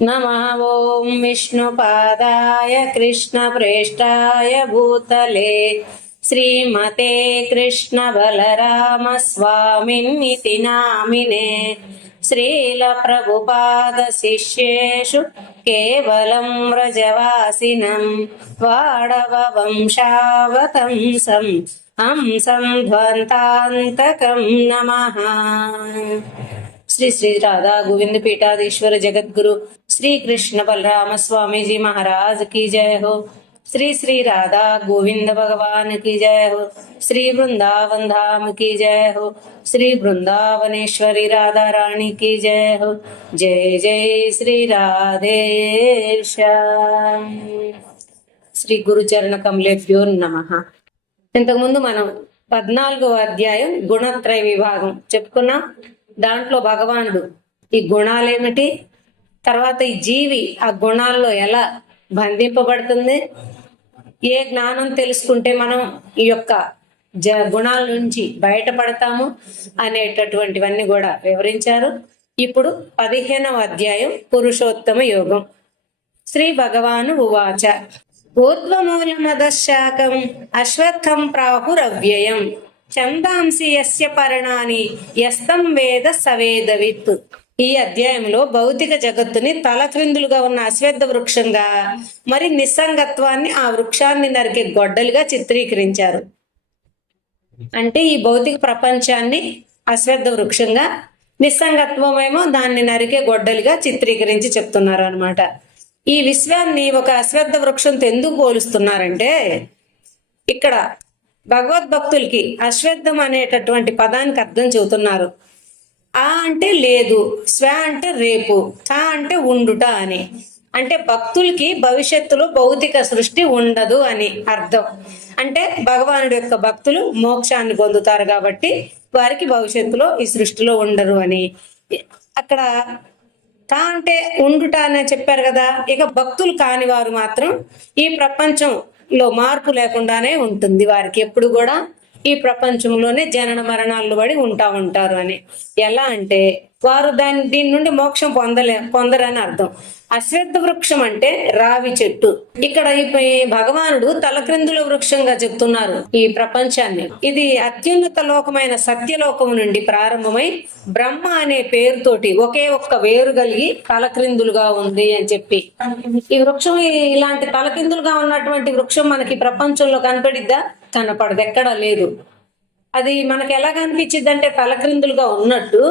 नमः ओं विष्णुपादाय कृष्णप्रेष्ठाय भूतले श्रीमते कृष्णबलरामस्वामिन्निति नामिने श्रीलप्रभुपादशिष्येषु केवलं व्रजवासिनं वाडववंशावतंसं हंसं ध्वन्तान्तकं नमः। श्री श्री राधा गोविंद पीठाधीश्वर जगद्गुरु श्री कृष्ण बलराम स्वामी जी महाराज की जय हो। श्री श्री राधा गोविंद भगवान की जय हो। श्री वृंदावन धाम की जय हो। श्री वृंदावनेश्वरी राधा रानी की जय हो। जय जय श्री राधेश्याम। श्री गुरुचरण कमलेभ्यो नमः। ఇంతకు ముందు మనం 14వ అధ్యాయం గుణత్రయ విభాగం చెప్పుకున్నాం. దాంట్లో భగవానుడు ఈ గుణాలేమిటి, తర్వాత ఈ జీవి ఆ గుణాల్లో ఎలా బంధింపబడుతుంది, ఏ జ్ఞానం తెలుసుకుంటే మనం ఈ యొక్క గుణాల నుంచి బయటపడతాము అనేటటువంటివన్నీ కూడా వివరించారు. ఇప్పుడు 15వ అధ్యాయం పురుషోత్తమ యోగం. శ్రీ భగవాను ఉవాచ ఊర్ధ్వమూలమదశాకం అశ్వత్థం ప్రాహురవ్యయం చందాంసి యస్య పర్ణాని యస్తం వేద సవేదవిత్. ఈ అధ్యాయంలో భౌతిక జగత్తుని తలక్రిందులుగా ఉన్న అశ్వత్థ వృక్షంగా, మరి నిస్సంగత్వాన్ని ఆ వృక్షాన్ని నరికే గొడ్డలుగా చిత్రీకరించారు. అంటే ఈ భౌతిక ప్రపంచాన్ని అశ్వత్థ వృక్షంగా, నిస్సంగత్వమేమో దాన్ని నరికే గొడ్డలుగా చిత్రీకరించి చెప్తున్నారు అనమాట. ఈ విశ్వాన్ని ఒక అశ్వత్థ వృక్షంతో ఎందుకు పోలుస్తున్నారంటే, ఇక్కడ భగవద్భక్తులకి అశ్వత్థం అనేటటువంటి పదానికి అర్థం చెబుతున్నారు. ఆ అంటే లేదు, స్వ అంటే రేపు, థ అంటే ఉండుట అని. అంటే భక్తులకి భవిష్యత్తులో భౌతిక సృష్టి ఉండదు అని అర్థం. అంటే భగవానుడి యొక్క భక్తులు మోక్షాన్ని పొందుతారు కాబట్టి వారికి భవిష్యత్తులో ఈ సృష్టిలో ఉండరు అని. అక్కడ తా అంటే ఉండుట అని చెప్పారు కదా. ఇక భక్తులు కాని వారు మాత్రం ఈ ప్రపంచంలో మార్పు లేకుండానే ఉంటుంది, వారికి ఎప్పుడు కూడా ఈ ప్రపంచంలోనే జనన మరణాలు పడి ఉంటారు అని. ఎలా అంటే వారు దీని నుండి మోక్షం పొందరని అర్థం. అశ్వత్థ వృక్షం అంటే రావి చెట్టు. ఇక్కడ ఈ భగవానుడు తలక్రిందుల వృక్షంగా చెప్తున్నారు ఈ ప్రపంచాన్ని. ఇది అత్యున్నత లోకమైన సత్యలోకము నుండి ప్రారంభమై బ్రహ్మ అనే పేరుతోటి ఒకే ఒక్క వేరు కలిగి తలక్రిందులుగా ఉంది అని చెప్పి, ఈ వృక్షం ఇలాంటి తలకిందులుగా ఉన్నటువంటి వృక్షం మనకి ప్రపంచంలో కనపడిద్దా? కనపడదు, ఎక్కడా లేదు. అది మనకి ఎలా కనిపించింది అంటే తలక్రిందులుగా ఉన్నట్టు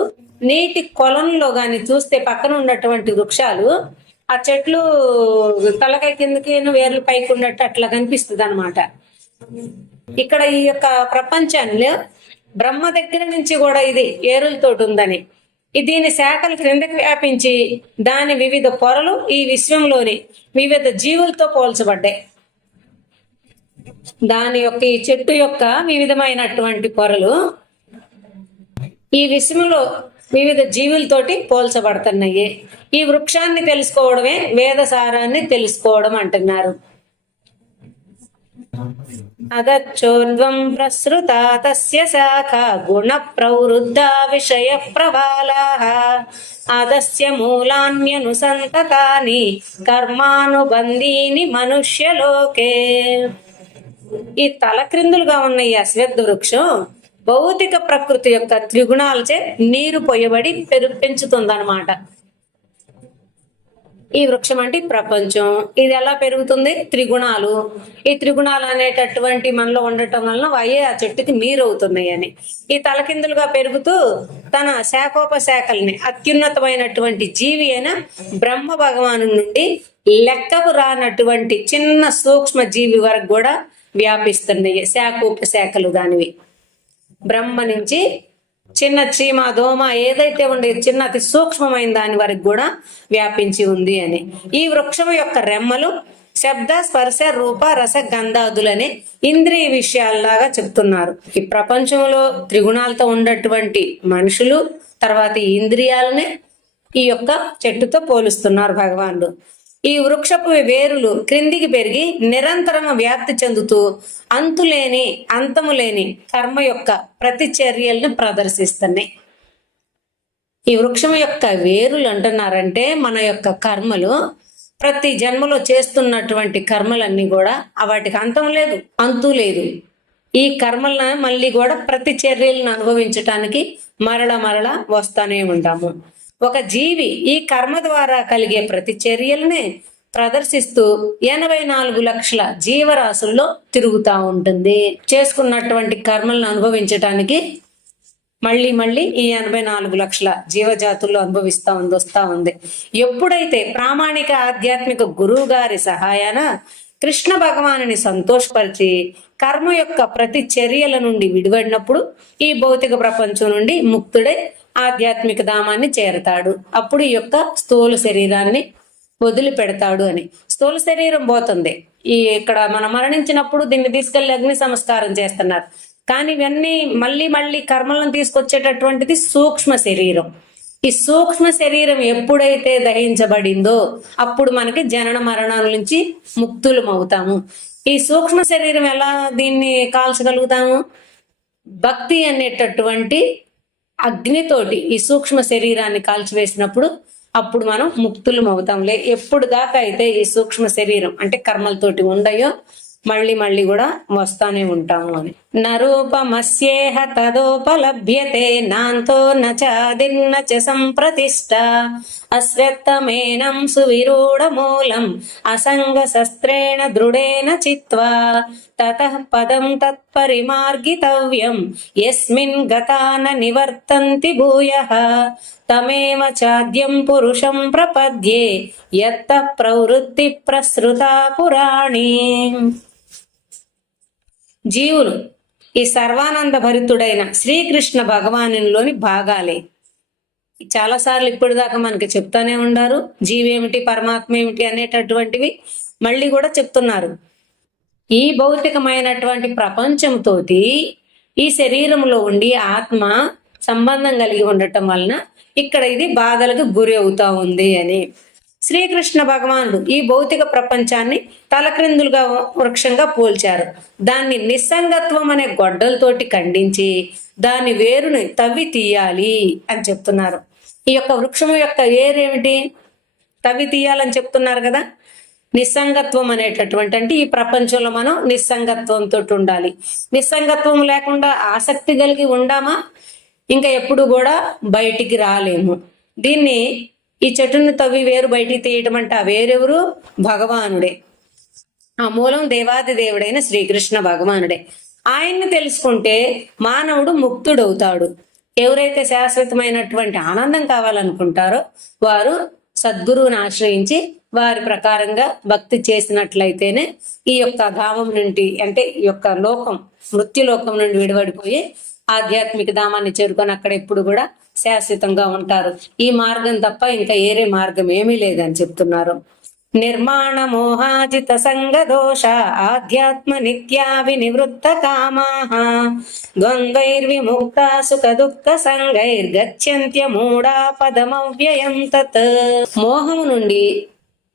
నీటి కొలంలో గాని చూస్తే పక్కన ఉన్నటువంటి వృక్షాలు, ఆ చెట్లు తలకాయ కిందకి వేర్లు పైకి ఉన్నట్టు అట్లా కనిపిస్తుంది అనమాట. ఇక్కడ ఈ యొక్క ప్రపంచాన్ని బ్రహ్మ దగ్గర నుంచి కూడా ఇది ఏరులతోటి ఉందని, దీని శాఖలు క్రిందకి వ్యాపించి దాని వివిధ పొరలు ఈ విశ్వంలోని వివిధ జీవులతో పోల్చబడ్డాయి. దాని యొక్క ఈ చెట్టు యొక్క వివిధమైనటువంటి పొరలు ఈ విశ్వంలో వివిధ జీవులతోటి పోల్చబడుతున్నాయి. ఈ వృక్షాన్ని తెలుసుకోవడమే వేదసారాన్ని తెలుసుకోవడం అంటున్నారు. అదచ్చోర్ధ్వం ప్రసృత తస్య శాఖ గుణ ప్రవృద్ధ విషయ ప్రబాలాః అదస్య మూలాన్యనుసంతతాని కర్మానుబంధీని మనుష్యలోకే. ఈ తలక్రిందులుగా ఉన్న ఈ అశ్వత్థ వృక్షం భౌతిక ప్రకృతి యొక్క త్రిగుణాలచే నీరు పొయ్యబడి పెంచుతుందన్నమాట. ఈ వృక్షం అంటే ప్రపంచం. ఇది ఎలా పెరుగుతుంది? త్రిగుణాలు. ఈ త్రిగుణాలు అనేటటువంటి మనలో ఉండటం వలన అయ్యే ఆ చెట్టుకి నీరు అవుతున్నాయి అని. ఈ తలకిందులుగా పెరుగుతూ తన శాఖోపశాఖల్ని అత్యున్నతమైనటువంటి జీవి అయిన బ్రహ్మ భగవాను నుండి లెక్కకు రానటువంటి చిన్న సూక్ష్మ జీవి వరకు కూడా వ్యాపిస్తున్నాయి శాఖోపశాఖలు దానివి. బ్రహ్మ నుంచి చిన్న చీమ దోమ ఏదైతే ఉండే చిన్న అతి సూక్ష్మమైన దాని వరకు కూడా వ్యాపించి ఉంది అని. ఈ వృక్షం యొక్క రెమ్మలు శబ్ద స్పర్శ రూప రస గంధాదులనే ఇంద్రియ విషయాల్లాగా చెప్తున్నారు. ఈ ప్రపంచంలో త్రిగుణాలతో ఉన్నటువంటి మనుషులు తర్వాత ఈ ఇంద్రియాలనే ఈ యొక్క చెట్టుతో పోలుస్తున్నారు భగవానుడు. ఈ వృక్షపు వేరులు క్రిందికి పెరిగి నిరంతరం వ్యాప్తి చెందుతూ అంతులేని అంతము లేని కర్మ యొక్క ప్రతిచర్యలను ప్రదర్శిస్తున్నాయి. ఈ వృక్షం యొక్క వేరులు అంటున్నారంటే మన యొక్క కర్మలు, ప్రతి జన్మలో చేస్తున్నటువంటి కర్మలన్నీ కూడా వాటికి అంతం లేదు, అంతు లేదు. ఈ కర్మలను మళ్ళీ కూడా ప్రతి చర్యలను అనుభవించటానికి మరల వస్తానే ఉంటాము. ఒక జీవి ఈ కర్మ ద్వారా కలిగే ప్రతి చర్యలనే ప్రదర్శిస్తూ 84 లక్షల జీవరాశుల్లో తిరుగుతా ఉంటుంది. చేసుకున్నటువంటి కర్మలను అనుభవించటానికి మళ్ళీ ఈ 84 లక్షల జీవజాతుల్లో వస్తా ఉంది. ఎప్పుడైతే ప్రామాణిక ఆధ్యాత్మిక గురువు గారి సహాయాన కృష్ణ భగవానుని సంతోషపరిచి కర్మ యొక్క ప్రతి చర్యల నుండి విడిపడినప్పుడు ఈ భౌతిక ప్రపంచం నుండి ముక్తుడై ఆధ్యాత్మిక ధామాన్ని చేరతాడు. అప్పుడు ఈ యొక్క స్థూల శరీరాన్ని వదిలిపెడతాడు అని. స్థూల శరీరం పోతుంది. ఇక్కడ మనం మరణించినప్పుడు దీన్ని తీసుకెళ్లి అగ్ని సంస్కారం చేస్తున్నారు. కానీ ఇవన్నీ మళ్ళీ కర్మలను తీసుకొచ్చేటటువంటిది సూక్ష్మ శరీరం. ఈ సూక్ష్మ శరీరం ఎప్పుడైతే దహించబడిందో అప్పుడు మనకి జనన మరణాల నుంచి ముక్తులం అవుతాము. ఈ సూక్ష్మ శరీరం ఎలా దీన్ని కాల్చగలుగుతాము? భక్తి అనేటటువంటి అగ్నితోటి ఈ సూక్ష్మ శరీరాన్ని కాల్చివేసినప్పుడు అప్పుడు మనం ముక్తులం అవుతాంలే. ఎప్పుడు దాకా అయితే ఈ సూక్ష్మ శరీరం అంటే కర్మలతోటి ఉండయో మళ్ళీ కూడా వస్తానే ఉంటాము అని. నరూపమస్యేహ తదోపలభ్యతే నాంతో నాదిర్న చ సంప్రతిష్ట అశ్వత్థమేనం సువిరూఢ మూలం అసంగ శస్త్రేణ దృఢేన చిత్వా తతః పదం తత్పరిమార్గితవ్యం యస్మిన్ గతాన నివర్తంతి భూయః తమేవ చాద్యం పురుషం ప్రపద్యే యత్తః ప్రవృత్తి ప్రసృతా పురాణి. జీవులు ఈ సర్వానంద భరితుడైన శ్రీకృష్ణ భగవానులోని భాగాలే. చాలాసార్లు ఇప్పటిదాకా మనకి చెప్తానే ఉండారు. జీవేమిటి, పరమాత్మ ఏమిటి అనేటటువంటివి మళ్ళీ కూడా చెప్తున్నారు. ఈ భౌతికమైనటువంటి ప్రపంచంతో ఈ శరీరంలో ఉండి ఆత్మ సంబంధం కలిగి ఉండటం వలన ఇక్కడ ఇది బాధలకు గురి అవుతా ఉంది అని. శ్రీకృష్ణ భగవానుడు ఈ భౌతిక ప్రపంచాన్ని తలక్రిందులుగా వృక్షంగా పోల్చారు. దాన్ని నిస్సంగత్వం అనే గొడ్డలతోటి ఖండించి దాని వేరుని తవ్వి తీయాలి అని చెప్తున్నారు. ఈ యొక్క వృక్షం యొక్క వేరేమిటి? తవ్వి తీయాలని చెప్తున్నారు కదా. నిస్సంగత్వం అనేటటువంటి అంటే ఈ ప్రపంచంలో మనం నిస్సంగత్వంతో ఉండాలి. నిస్సంగత్వం లేకుండా ఆసక్తి కలిగి ఉండామా ఇంకా ఎప్పుడు కూడా బయటికి రాలేము. దీన్ని ఈ చెట్టును తవ్వి వేరు బయటికి తీయటం అంటే ఆ వేరెవరు? భగవానుడే. ఆ మూలం దేవాది దేవుడైన శ్రీకృష్ణ భగవానుడే. ఆయన్ని తెలుసుకుంటే మానవుడు ముక్తుడవుతాడు. ఎవరైతే శాశ్వతమైనటువంటి ఆనందం కావాలనుకుంటారో వారు సద్గురువుని ఆశ్రయించి వారి ప్రకారంగా భక్తి చేసినట్లయితేనే ఈ యొక్క ధామం నుండి అంటే ఈ యొక్క లోకం మృత్యులోకం నుండి విడిపడిపోయి ఆధ్యాత్మిక ధామాన్ని చేరుకొని అక్కడ ఎప్పుడు కూడా శాశ్వతంగా ఉంటారు. ఈ మార్గం తప్ప ఇంకా ఏరే మార్గం ఏమీ లేదని చెప్తున్నారు. నిర్మాణ మోహాజిత సంగ దోష ఆధ్యాత్మ నిత్యా వినివృత్త కామాః ద్వంద్వైర్విముక్త సుఖ దుఃఖ సంగైర్గచ్చంత్య మూఢా పదమవ్యయం తత్. మోహము నుండి,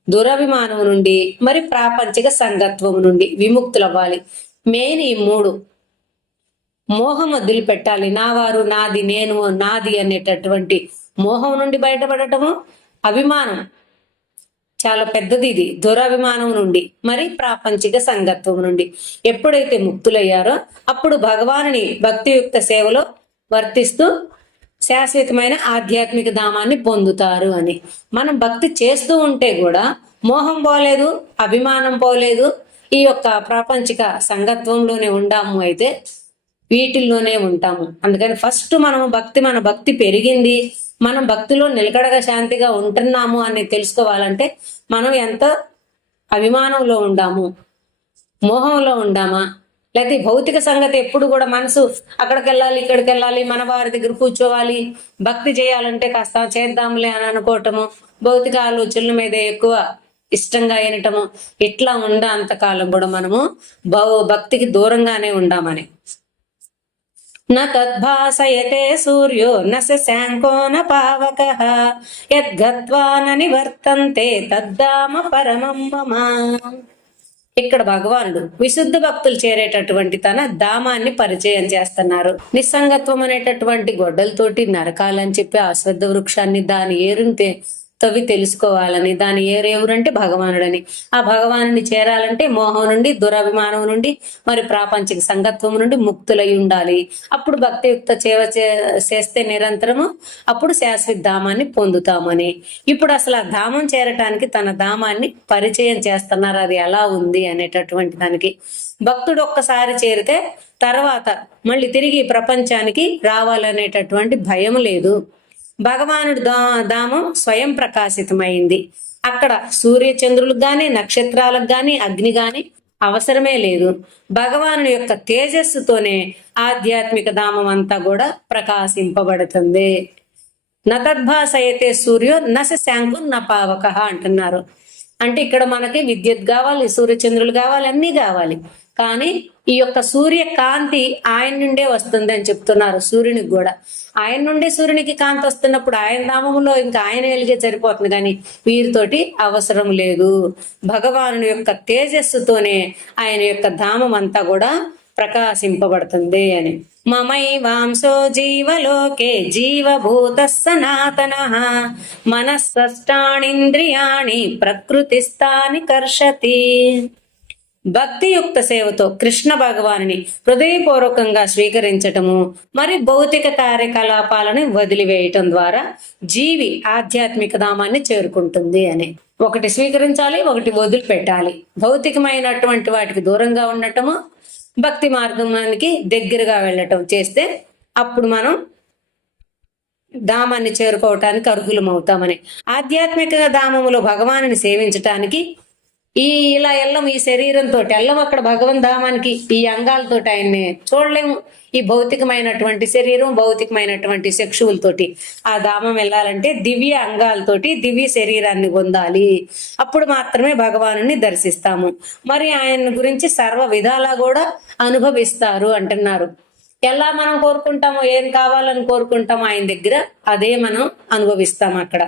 దురభిమానము నుండి, మరి ప్రాపంచిక సంగత్వము నుండి విముక్తులవ్వాలి. మెయిన్ ఈ మూడు. మోహం వదిలిపెట్టాలి. నా వారు, నాది, నేను, నాది అనేటటువంటి మోహం నుండి బయటపడటము. అభిమానం చాలా పెద్దది ఇది. దురభిమానం నుండి మరి ప్రాపంచిక సంగత్వం నుండి ఎప్పుడైతే ముక్తులయ్యారో అప్పుడు భగవానుని భక్తియుక్త సేవలో వర్తిస్తూ శాశ్వతమైన ఆధ్యాత్మిక ధామాన్ని పొందుతారు అని. మనం భక్తి చేస్తూ ఉంటే కూడా మోహం పోలేదు, అభిమానం పోలేదు, ఈ యొక్క ప్రాపంచిక సంగత్వంలోనే ఉండాము అయితే వీటిల్లోనే ఉంటాము. అందుకని ఫస్ట్ మన భక్తి పెరిగింది, మనం భక్తిలో నిలకడగా శాంతిగా ఉంటున్నాము అని తెలుసుకోవాలంటే మనం ఎంత అభిమానంలో ఉండాము, మోహంలో ఉండామా, లేకపోతే భౌతిక సంగతి ఎప్పుడు కూడా మనసు అక్కడికి వెళ్ళాలి, ఇక్కడికి వెళ్ళాలి, మన వారి దగ్గర కూర్చోవాలి, భక్తి చేయాలంటే కాస్త చేద్దాంలే అని అనుకోవటము, భౌతిక ఆలోచనల మీద ఎక్కువ ఇష్టంగా వినటము, ఇట్లా అంతకాలం కూడా మనము భక్తికి దూరంగానే ఉండామని. न तद्भासयते सूर्यो न शशाङ्को न पावकः यद्गत्वा न निवर्तन्ते तद्धाम परमं मम. ఇక్కడ భగవానుడు విశుద్ధ భక్తులు చేరేటటువంటి తన ధామాన్ని పరిచయం చేస్తున్నారు. నిస్సంగత్వం అనేటటువంటి గొడ్డలతోటి నరకాలని చెప్పి అశ్వత్థ వృక్షాన్ని దాని ఏరుని తవి తెలుసుకోవాలని, దాని ఏరెవరంటే భగవానుడని, ఆ భగవానుని చేరాలంటే మోహం నుండి, దురభిమానం నుండి, మరి ప్రాపంచిక సంగత్వం నుండి ముక్తులై ఉండాలి. అప్పుడు భక్తియుక్త చేస్తే నిరంతరము అప్పుడు శాశ్వత ధామాన్ని పొందుతామని. ఇప్పుడు అసలు ఆ ధామం చేరటానికి తన ధామాన్ని పరిచయం చేస్తున్నారు. అది ఎలా ఉంది అనేటటువంటి దానికి భక్తుడు ఒక్కసారి చేరితే తర్వాత మళ్ళీ తిరిగి ప్రపంచానికి రావాలనేటటువంటి భయం లేదు. భగవానుడు ధామం స్వయం ప్రకాశితమైంది. అక్కడ సూర్య చంద్రులకు గాని, నక్షత్రాలకు గాని, అగ్ని గాని అవసరమే లేదు. భగవానుడి యొక్క తేజస్సుతోనే ఆధ్యాత్మిక ధామం అంతా కూడా ప్రకాశింపబడుతుంది. నతద్భాసయతే సూర్యో నశ శాంకు నపావక అంటున్నారు. అంటే ఇక్కడ మనకి విద్యుత్ కావాలి, సూర్యచంద్రులు కావాలి, అన్నీ కావాలి. కానీ ఈ యొక్క సూర్య కాంతి ఆయన నుండే వస్తుంది అని చెప్తున్నారు. సూర్యునికి కూడా ఆయన నుండి సూర్యునికి కాంతి వస్తున్నప్పుడు ఆయన ధామములో ఇంకా ఆయన వెలిగే సరిపోతుంది, కానీ వీరితోటి అవసరం లేదు. భగవానుని యొక్క తేజస్సుతోనే ఆయన యొక్క ధామం అంతా కూడా ప్రకాశింపబడుతుంది అని. మమై వాంసో జీవలోకే జీవభూత సనాతన మనస్సష్టాణింద్రియాణి ప్రకృతిస్థాని కర్షతి. భక్తియుక్త సేవతో కృష్ణ భగవానుని హృదయపూర్వకంగా స్వీకరించటము, మరి భౌతిక కార్యకలాపాలను వదిలివేయటం ద్వారా జీవి ఆధ్యాత్మిక ధామాన్ని చేరుకుంటుంది అని. ఒకటి స్వీకరించాలి, ఒకటి వదిలిపెట్టాలి. భౌతికమైనటువంటి వాటికి దూరంగా ఉండటము, భక్తి మార్గానికి దగ్గరగా వెళ్ళటం చేస్తే అప్పుడు మనం ధామాన్ని చేరుకోవటానికి అర్హులం అవుతామని. ఆధ్యాత్మిక ధామములో భగవానుని సేవించటానికి ఇలా ఎల్లం ఈ శరీరంతో ఎల్లం అక్కడ భగవన్ ధామానికి ఈ అంగాలతో ఆయన్ని చూడలేము. ఈ భౌతికమైనటువంటి శరీరం, భౌతికమైనటువంటి శక్షువులతోటి ఆ ధామం వెళ్ళాలంటే దివ్య అంగాలతోటి దివ్య శరీరాన్ని పొందాలి. అప్పుడు మాత్రమే భగవానుని దర్శిస్తాము. మరి ఆయన గురించి సర్వ విధాలా కూడా అనుభవిస్తారు అంటున్నారు. ఎలా మనం కోరుకుంటామో, ఏం కావాలని కోరుకుంటామో ఆయన దగ్గర అదే మనం అనుభవిస్తాం అక్కడ.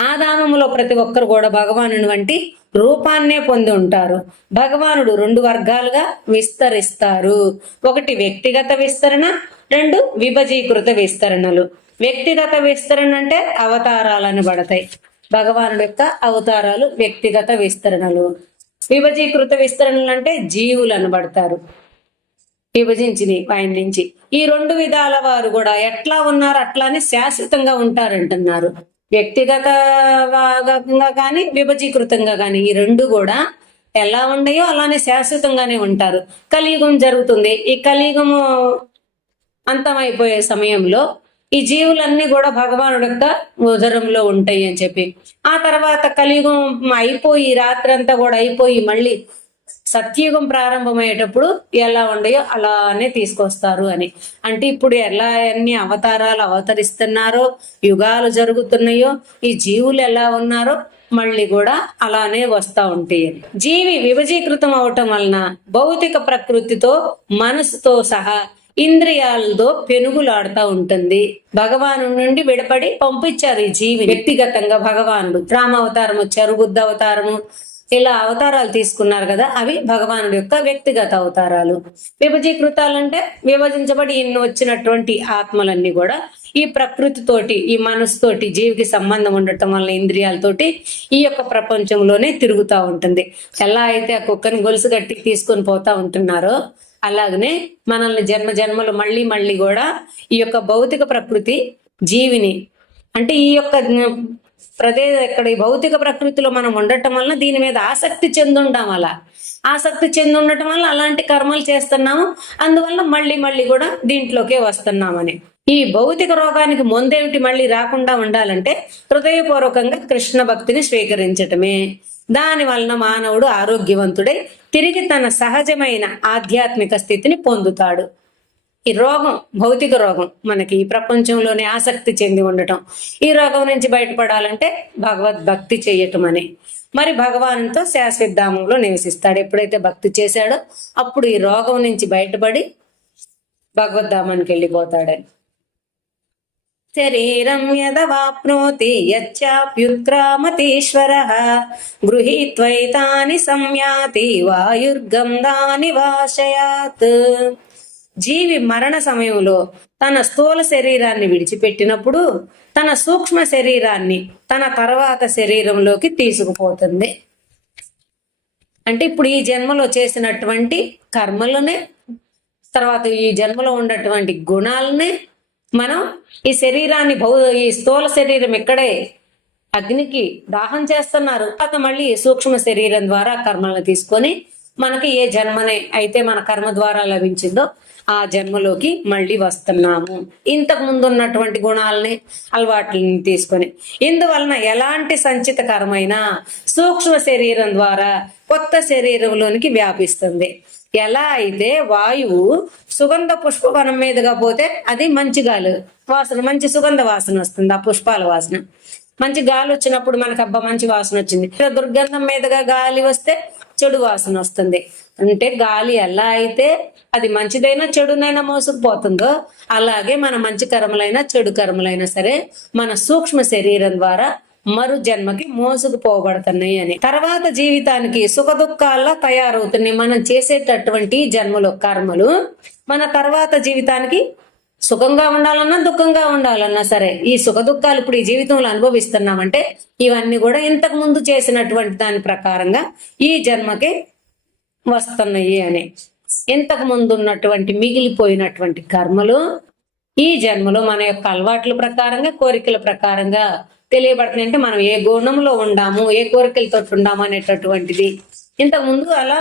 ఆ ధామములో ప్రతి ఒక్కరు కూడా భగవానుని వంటి రూపాన్నే పొంది ఉంటారు. భగవానుడు 2 వర్గాలుగా విస్తరిస్తారు. ఒకటి వ్యక్తిగత విస్తరణ, 2 విభజీకృత విస్తరణలు. వ్యక్తిగత విస్తరణ అంటే అవతారాలను పడతాయి. భగవానుడి యొక్క అవతారాలు వ్యక్తిగత విస్తరణలు. విభజీకృత విస్తరణలు అంటే జీవులు అనబడతారు, విభజించి ఆయన నుంచి. ఈ 2 విధాల వారు కూడా ఎట్లా ఉన్నారు అట్లానే శాశ్వతంగా ఉంటారంటున్నారు. వ్యక్తిగతంగా కానీ విభజీకృతంగా కానీ ఈ 2 కూడా ఎలా ఉన్నాయో అలానే శాశ్వతంగానే ఉంటారు. కలియుగం జరుగుతుంది. ఈ కలియుగము అంతమైపోయే సమయంలో ఈ జీవులన్నీ కూడా భగవానుడి యొక్క ఉదరంలో ఉంటాయి అని చెప్పి, ఆ తర్వాత కలియుగం అయిపోయి రాత్రంతా కూడా అయిపోయి మళ్ళీ సత్యుగం ప్రారంభమయ్యేటప్పుడు ఎలా ఉండయో అలానే తీసుకొస్తారు అని. అంటే ఇప్పుడు ఎలా అన్ని అవతారాలు అవతరిస్తున్నారో, యుగాలు జరుగుతున్నాయో, ఈ జీవులు ఎలా ఉన్నారో మళ్ళీ కూడా అలానే వస్తా ఉంటాయి. జీవి విభజీకృతం అవటం వలన భౌతిక ప్రకృతితో మనసుతో సహా ఇంద్రియాలతో పెనుగులాడుతూ ఉంటుంది. భగవాను నుండి విడపడి పంపించారు ఈ జీవి వ్యక్తిగతంగా. భగవానుడు రామావతారం వచ్చారు, బుద్ధ అవతారము, ఇలా అవతారాలు తీసుకున్నారు కదా, అవి భగవానుడి యొక్క వ్యక్తిగత అవతారాలు. విభజీకృతాలంటే విభజించబడి ఇన్ని వచ్చినటువంటి ఆత్మలన్నీ కూడా ఈ ప్రకృతితోటి, ఈ మనసుతోటి జీవికి సంబంధం ఉండటం వల్ల ఇంద్రియాలతోటి ఈ యొక్క ప్రపంచంలోనే తిరుగుతూ ఉంటుంది. ఎలా అయితే ఆ కుక్కని గొలుసు గట్టి తీసుకొని పోతా ఉంటున్నారో అలాగనే మనల్ని జన్మ జన్మలు మళ్ళీ మళ్ళీ కూడా ఈ యొక్క భౌతిక ప్రకృతి జీవిని, అంటే ఈ యొక్క ఇక్కడ ఈ భౌతిక ప్రకృతిలో మనం ఉండటం వల్ల దీని మీద ఆసక్తి చెందుంటాం. అలా ఆసక్తి చెంది ఉండటం వల్ల అలాంటి కర్మలు చేస్తున్నాము. అందువల్ల మళ్ళీ మళ్ళీ కూడా దీంట్లోకే వస్తున్నామని. ఈ భౌతిక రోగానికి ముందేమిటి మళ్ళీ రాకుండా ఉండాలంటే హృదయపూర్వకంగా కృష్ణ భక్తిని స్వీకరించటమే. దాని వలన మానవుడు ఆరోగ్యవంతుడై తిరిగి తన సహజమైన ఆధ్యాత్మిక స్థితిని పొందుతాడు. ఈ రోగం భౌతిక రోగం, మనకి ఈ ప్రపంచంలోనే ఆసక్తి చెంది ఉండటం, ఈ రోగం నుంచి బయటపడాలంటే భగవద్భక్తి చేయటం అని. మరి భగవానుతో శాశ్వత ధామంలో నివసిస్తాడు. ఎప్పుడైతే భక్తి చేశాడో అప్పుడు ఈ రోగం నుంచి బయటపడి భగవద్ధామానికి వెళ్ళిపోతాడని. శరీరం యదవాప్నోతి యచ్చాప్యుత్క్రామతీశ్వరః గృహీత్వైతాని సంయాతి వాయుర్గంధాని వాశయాత్. జీవి మరణ సమయంలో తన స్థూల శరీరాన్ని విడిచిపెట్టినప్పుడు తన సూక్ష్మ శరీరాన్ని తన తర్వాత శరీరంలోకి తీసుకుపోతుంది. అంటే ఇప్పుడు ఈ జన్మలో చేసినటువంటి కర్మలనే, తర్వాత ఈ జన్మలో ఉన్నటువంటి గుణాలనే మనం ఈ శరీరాన్ని ఈ స్థూల శరీరం ఇక్కడే అగ్నికి దాహం చేస్తున్నారు, తర్వాత మళ్ళీ సూక్ష్మ శరీరం ద్వారా కర్మలను తీసుకొని మనకి ఏ జన్మనే అయితే మన కర్మ ద్వారా లభించిందో ఆ జన్మలోకి మళ్ళీ వస్తున్నాము. ఇంతకు ముందు ఉన్నటువంటి గుణాలని అలవాట్లని తీసుకొని, ఇందువలన ఎలాంటి సంచిత కర్మైనా సూక్ష్మ శరీరం ద్వారా కొత్త శరీరంలోనికి వ్యాపిస్తుంది. ఎలా అయితే వాయువు సుగంధ పుష్పవనం మీదుగా పోతే అది మంచి గాలి వాసన, మంచి సుగంధ వాసన వస్తుంది, ఆ పుష్పాల వాసన. మంచి గాలి వచ్చినప్పుడు మనకు అబ్బా మంచి వాసన వచ్చింది. దుర్గంధం మీదుగా గాలి వస్తే చెడు వాసన వస్తుంది. అంటే గాలి ఎలా అయితే అది మంచిదైనా చెడునైనా మోసుకుపోతుందో, అలాగే మన మంచి కర్మలైనా చెడు కర్మలైనా సరే మన సూక్ష్మ శరీరం ద్వారా మరు జన్మకి మోసుకుపోబడుతున్నాయి అని. తర్వాత జీవితానికి సుఖ దుఃఖాల్లో తయారవుతున్నాయి. మనం చేసేటటువంటి జన్మలో కర్మలు మన తర్వాత జీవితానికి సుఖంగా ఉండాలన్నా దుఃఖంగా ఉండాలన్నా సరే ఈ సుఖ దుఃఖాలు ఇప్పుడు ఈ జీవితంలో అనుభవిస్తున్నామంటే ఇవన్నీ కూడా ఇంతకు ముందు చేసినటువంటి దాని ప్రకారంగా ఈ జన్మకి వస్తున్నాయి అని. ఇంతకు ముందు ఉన్నటువంటి మిగిలిపోయినటువంటి కర్మలు ఈ జన్మలో మన యొక్క అలవాట్ల ప్రకారంగా, కోరికల ప్రకారంగా తెలియబడుతుంది. అంటే మనం ఏ గుణంలో ఉండాము, ఏ కోరికలతో ఉండాము అనేటటువంటిది ఇంతకు ముందు అలా